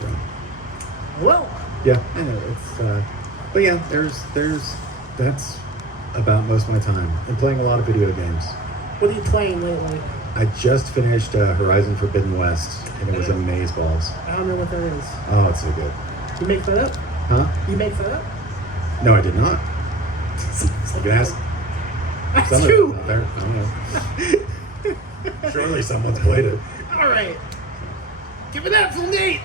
So, Well, yeah, I know it's. But yeah, that's about most of my time. And playing a lot of video games. what are you playing lately? I just finished Horizon Forbidden West, and it was amazeballs. I don't know what that is. Oh, it's so good. You make that up? Huh? You make that up? No, I did not. You can ask That's someone true. out there. I don't know. Surely someone's played it. All right. Give it up for Nate.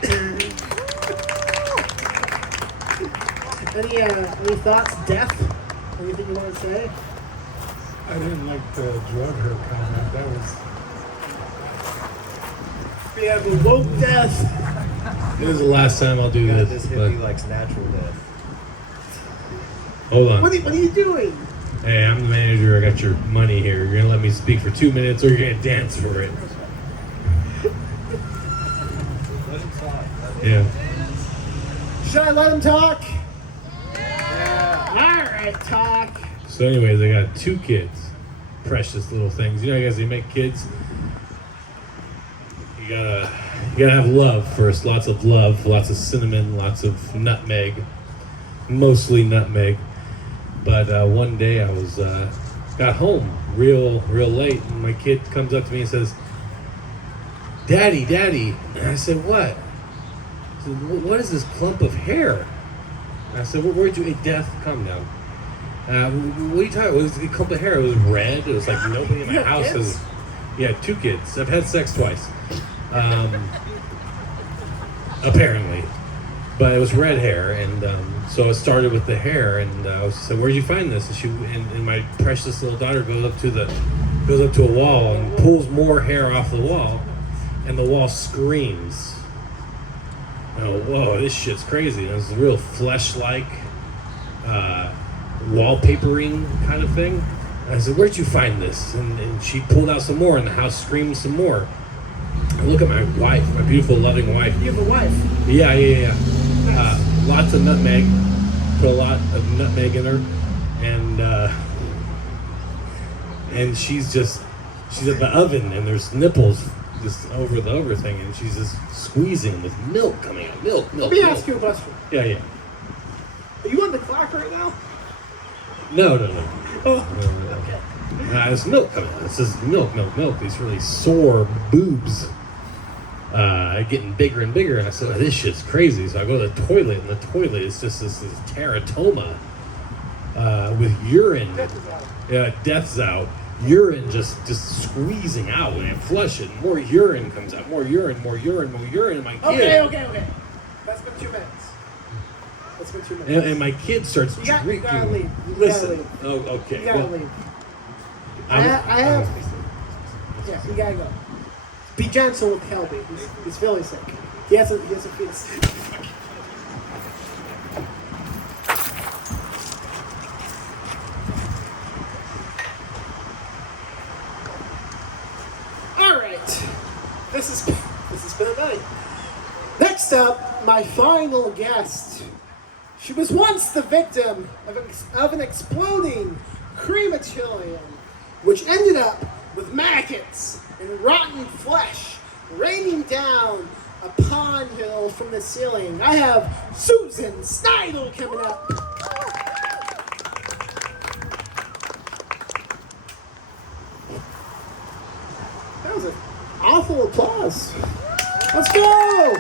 Any thoughts? Death? Anything you want to say? I didn't like the drug her comment. That was. We have a woke death. This is the last time I'll do God, this. this But hippie likes natural death. hold on. What are you doing? Hey, I'm the manager. I got your money here. You're gonna let me speak for 2 minutes, or you're gonna dance for it. Let him talk. Yeah. Should I let him talk? Yeah. All right, talk. So, anyways, I got 2 kids. Precious little things. You know, guys, they make kids. You gotta have love first. Lots of love, lots of cinnamon, lots of nutmeg, mostly nutmeg. But one day I was got home real late, and my kid comes up to me and says, "Daddy," and I said, "What?" He said, "What is this clump of hair?" And I said, "Where'd you eat death? Calm down. What are you talking about? It was a clump of hair. It was red. It was like nobody in my You have house kids? has." Yeah, 2 kids. I've had sex twice. Apparently. But it was red hair, and so it started with the hair, and I said, "Where'd you find this?" And my precious little daughter goes up to a wall and pulls more hair off the wall, and the wall screams. Oh, whoa, this shit's crazy. And it was a real flesh-like wallpapering kind of thing. And I said, "Where'd you find this?" And she pulled out some more, and the house screamed some more. I look at my wife, my beautiful, loving wife. You have a wife. Yeah. Lots of nutmeg. Put a lot of nutmeg in her, and she's at the oven, and there's nipples just over the over thing, and she's just squeezing with milk coming out. Milk. Let me ask you a question. Yeah. Are you on the clock right now? No. Oh, okay. There's milk coming out. This is milk. These really sore boobs getting bigger and bigger. And I said, this shit's crazy. So I go to the toilet, and the toilet is just this teratoma with urine. Yeah, death's out. Urine just squeezing out and flushing. More urine comes out. More urine. And my kid. Okay. That's been 2 minutes. And my kid starts You drinking. gotta leave. You Listen. gotta leave. Oh, okay. You gotta Well, leave. I have. Yeah, you gotta go. Be gentle with Kelby. He's really sick. He has a fetus. All right. This has been a night. Next up, my final guest. She was once the victim of an exploding crematorium, which ended up with maggots and rotten flesh raining down upon her from the ceiling. I have Susan Snyder coming up. That was an awful applause. Let's go!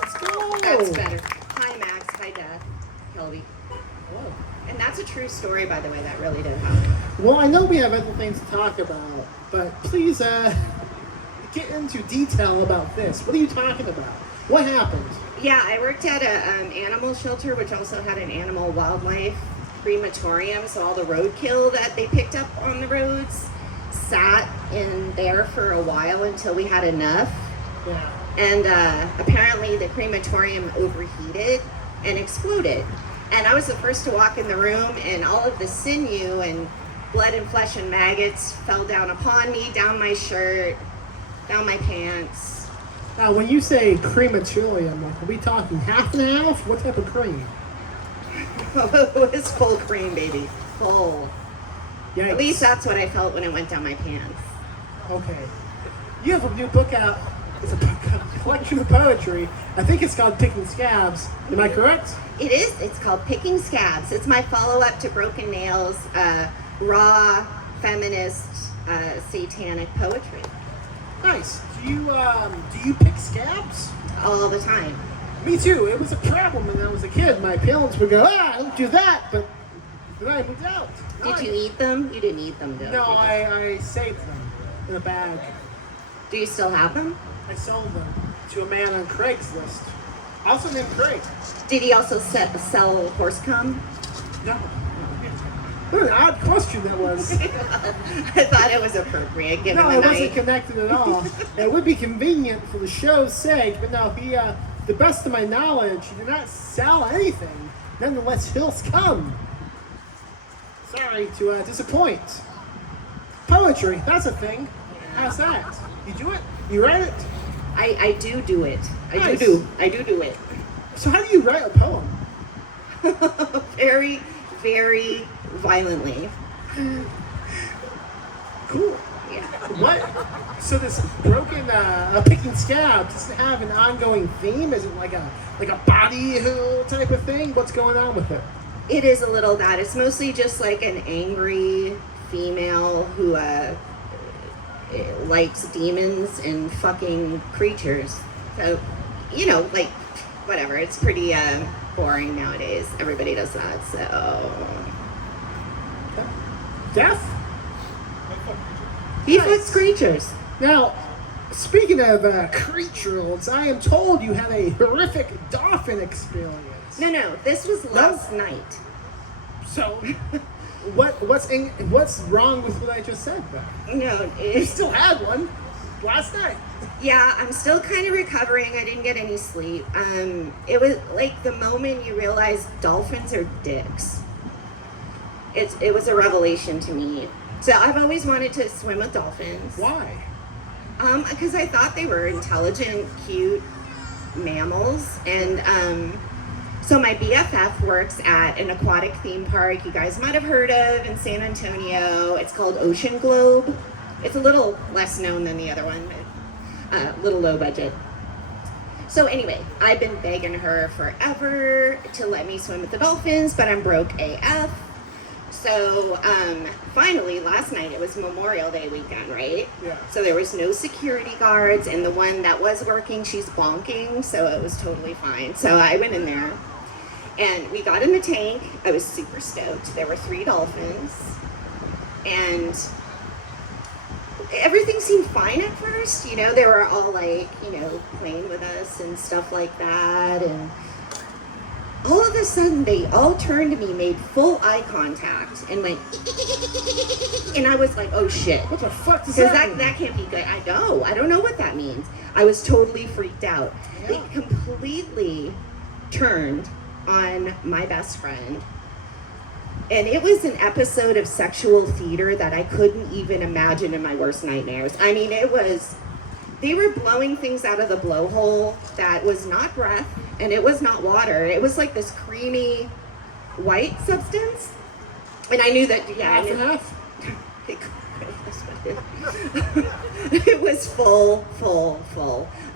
Let's go! That's better. Hi, Max. Hi, Dad. Kelby. Hello. And that's a true story, by the way. That really did happen. Well, I know we have other things to talk about, but please get into detail about this. What are you talking about? What happened? Yeah, I worked at an animal shelter, which also had an animal wildlife crematorium. So all the roadkill that they picked up on the roads sat in there for a while until we had enough. Yeah. And apparently the crematorium overheated and exploded. And I was the first to walk in the room, and all of the sinew and blood and flesh and maggots fell down upon me, down my shirt, down my pants. Now, when you say crematorium, like, are we talking half and half? What type of cream? It was full cream, baby. Full. Yikes. At least that's what I felt when it went down my pants. Okay. You have a new book out. It's a collection of poetry. I think it's called Picking Scabs. Am I correct? It is. It's called Picking Scabs. It's my follow-up to Broken Nails, raw, feminist, satanic poetry. Nice. Do you pick scabs? All the time. Me too. It was a problem when I was a kid. My parents would go, don't do that, but then I moved out. Did you eat them? You didn't eat them, though. No, I saved them in a bag. Do you still have them? I sold them to a man on Craigslist. Also named Craig. Did he also sell horse cum? No. What an odd question that was. I thought it was appropriate given No, the it night. wasn't connected at all. It would be convenient for the show's sake, but no, he, the best of my knowledge, he did not sell anything. Nonetheless, hills come. Sorry to disappoint. Poetry, that's a thing. How's that? You do it? You write it? I do it. Nice. I do it. So how do you write a poem? Very, very violently. Cool. Yeah. What? So this broken, picking scabs, does it have an ongoing theme? Is it like a body type of thing? What's going on with it? It is a little that. It's mostly just like an angry female who likes demons and fucking creatures. So, like, whatever. It's pretty boring nowadays. Everybody does that, so... Death? He fucks creatures. Now, speaking of creatures, I am told you had a horrific dolphin experience. No, this was last night. So, what's wrong with what I just said, then? No, You still had one last night. Yeah, I'm still kind of recovering. I didn't get any sleep. It was like the moment you realize dolphins are dicks. It was a revelation to me. So I've always wanted to swim with dolphins. Why? Because I thought they were intelligent, cute mammals, and so my BFF works at an aquatic theme park you guys might have heard of in San Antonio. It's called Ocean Globe. It's a little less known than the other one, but a little low budget. So anyway, I've been begging her forever to let me swim with the dolphins, but I'm broke AF. So finally, last night, it was Memorial Day weekend, right? Yeah. So there was no security guards, and the one that was working, she's bonking, so it was totally fine. So I went in there, and we got in the tank. I was super stoked. There were 3 dolphins, and everything seemed fine at first. They were all like, playing with us and stuff like that, and all of a sudden they all turned to me, made full eye contact, and went, and I was like, oh shit. What the fuck does Because that mean? that can't be good. I know. I don't know what that means. I was totally freaked out. They completely turned on my best friend. And it was an episode of sexual theater that I couldn't even imagine in my worst nightmares. I mean, they were blowing things out of the blowhole that was not breath and it was not water. It was like this creamy white substance. And I knew that, yeah. Half and half? It was full,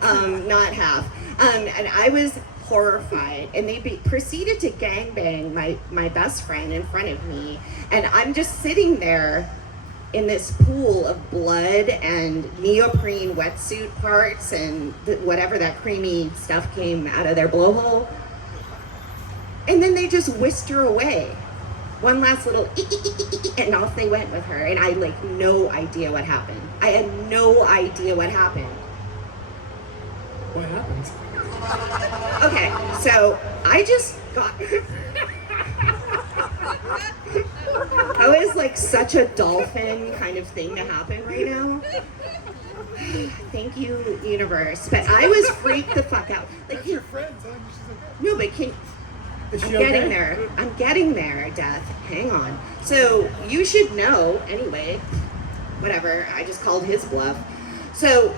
not half. And I was horrified, and they proceeded to gangbang my best friend in front of me, and I'm just sitting there in this pool of blood and neoprene wetsuit parts and whatever that creamy stuff came out of their blowhole, and then they just whisked her away. One last little and off they went with her, and I like no idea what happened. I had no idea what happened. What happened? Okay, so I just got. That was like such a dolphin kind of thing to happen right now. Thank you, universe. But I was freaked the fuck out. Like, Your friend telling you she's okay. no, but can. Is I'm she getting okay? there. I'm getting there, Death. Hang on. So you should know, anyway. Whatever. I just called his bluff. So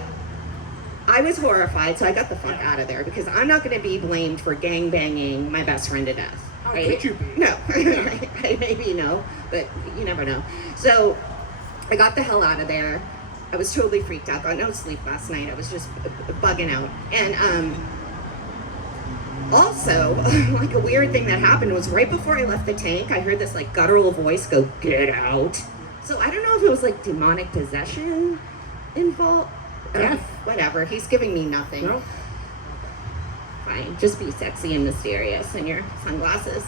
I was horrified, so I got the fuck out of there because I'm not going to be blamed for gangbanging my best friend to death. How Right? could you be? No. Maybe no, but you never know. So I got the hell out of there. I was totally freaked out. Got no sleep last night. I was just bugging out. And also, like a weird thing that happened was right before I left the tank, I heard this like guttural voice go, "Get out." So I don't know if it was like demonic possession involved. Yeah. Whatever. He's giving me nothing. No? Fine. Just be sexy and mysterious in your sunglasses.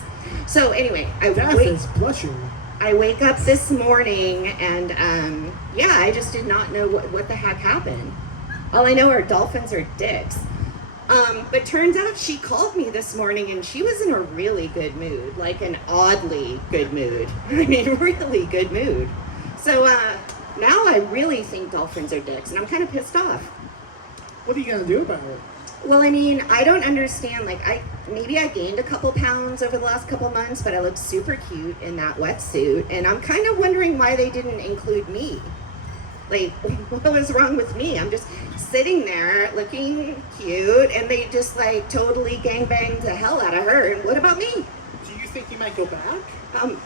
So anyway, Death is blushing. I wake up this morning and yeah, I just did not know what the heck happened. All I know are dolphins are dicks. But turns out she called me this morning and she was in a really good mood, like an oddly good mood. I mean, really good mood. So now I really think dolphins are dicks and I'm kind of pissed off. What are you gonna do about it? Well, I mean, I don't understand. Like, maybe I gained a couple pounds over the last couple months, but I look super cute in that wetsuit, and I'm kind of wondering why they didn't include me. Like, what was wrong with me? I'm just sitting there looking cute, and they just like totally gangbanged the hell out of her. And what about me? Do you think you might go back?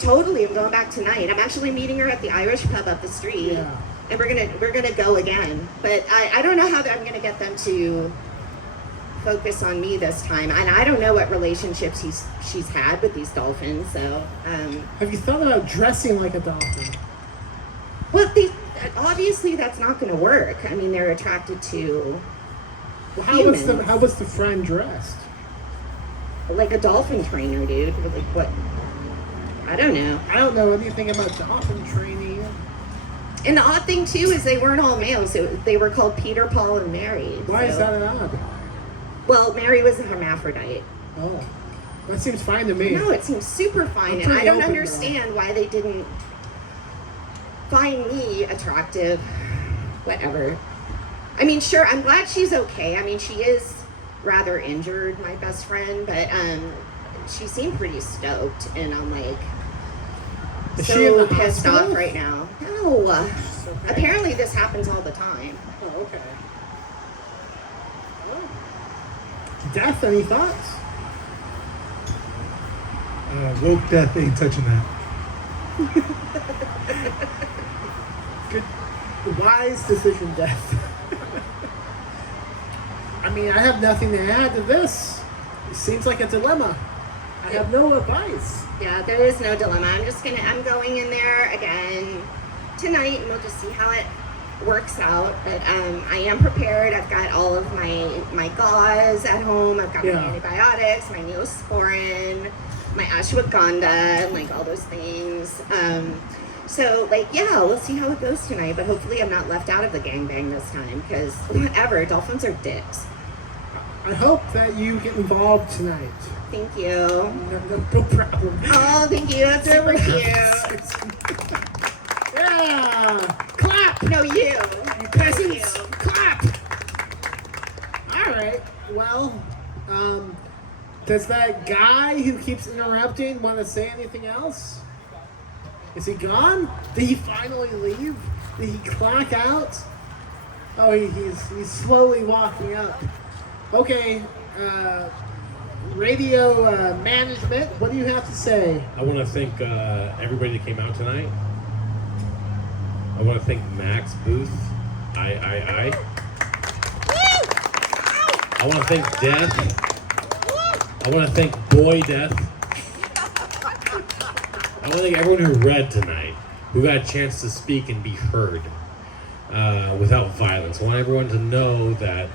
Totally. I'm going back tonight. I'm actually meeting her at the Irish pub up the street, Yeah. and we're gonna go again. But I don't know how I'm gonna get them to focus on me this time, and I don't know what relationships she's had with these dolphins. So, Have you thought about dressing like a dolphin? well, obviously that's not going to work. I mean, they're attracted to Well, humans. how was the friend dressed? Like a dolphin trainer, dude. Like what? I don't know. I don't know anything about dolphin training. And the odd thing too is they weren't all males. They were called Peter, Paul, and Mary. Why is so- that an odd? Well, Mary was a hermaphrodite. Oh, that seems fine to me. No, it seems super fine, I'm and I pretty don't open to understand why they didn't find me attractive. Whatever. I mean, sure, I'm glad she's okay. I mean, she is rather injured, my best friend, but she seemed pretty stoked, and I'm like Is she in so the pissed hospital? off right now. No. Apparently, this happens all the time. Oh, okay. Death, any thoughts? Woke Death ain't touching that. Good, wise decision, Death. I mean, I have nothing to add to this. It seems like a dilemma. I have no advice. Yeah, there is no dilemma. I'm going in there again tonight, and we'll just see how it works out. But I am prepared. I've got all of my gauze at home. I've got my antibiotics, my Neosporin, my ashwagandha, and like all those things. So like, yeah, we'll see how it goes tonight. But hopefully I'm not left out of the gangbang this time, because whatever, dolphins are dicks. I hope that you get involved tonight. Thank you. No problem. Oh, thank you. That's super cute. Yeah! Clap! No, you. You peasants! Clap! Alright, well, does that guy who keeps interrupting want to say anything else? Is he gone? Did he finally leave? Did he clock out? Oh, he's slowly walking up. Okay, radio management, what do you have to say? I want to thank everybody that came out tonight. I want to thank Max Booth. I want to thank Death. I want to thank Boy Death. I want to thank everyone who read tonight, who got a chance to speak and be heard without violence. I want everyone to know that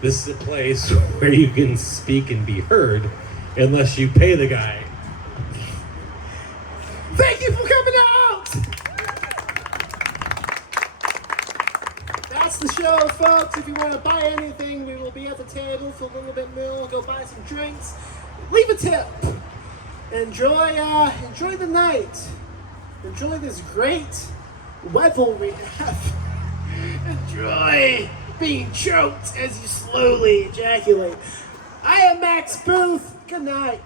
this is a place where you can speak and be heard unless you pay the guy. Thank you for coming out! That's the show, folks. If you want to buy anything, we will be at the table for a little bit more. Go buy some drinks. Leave a tip. Enjoy the night. Enjoy this great weather we have. Enjoy being choked as you slowly ejaculate. I am Max Booth. Good night.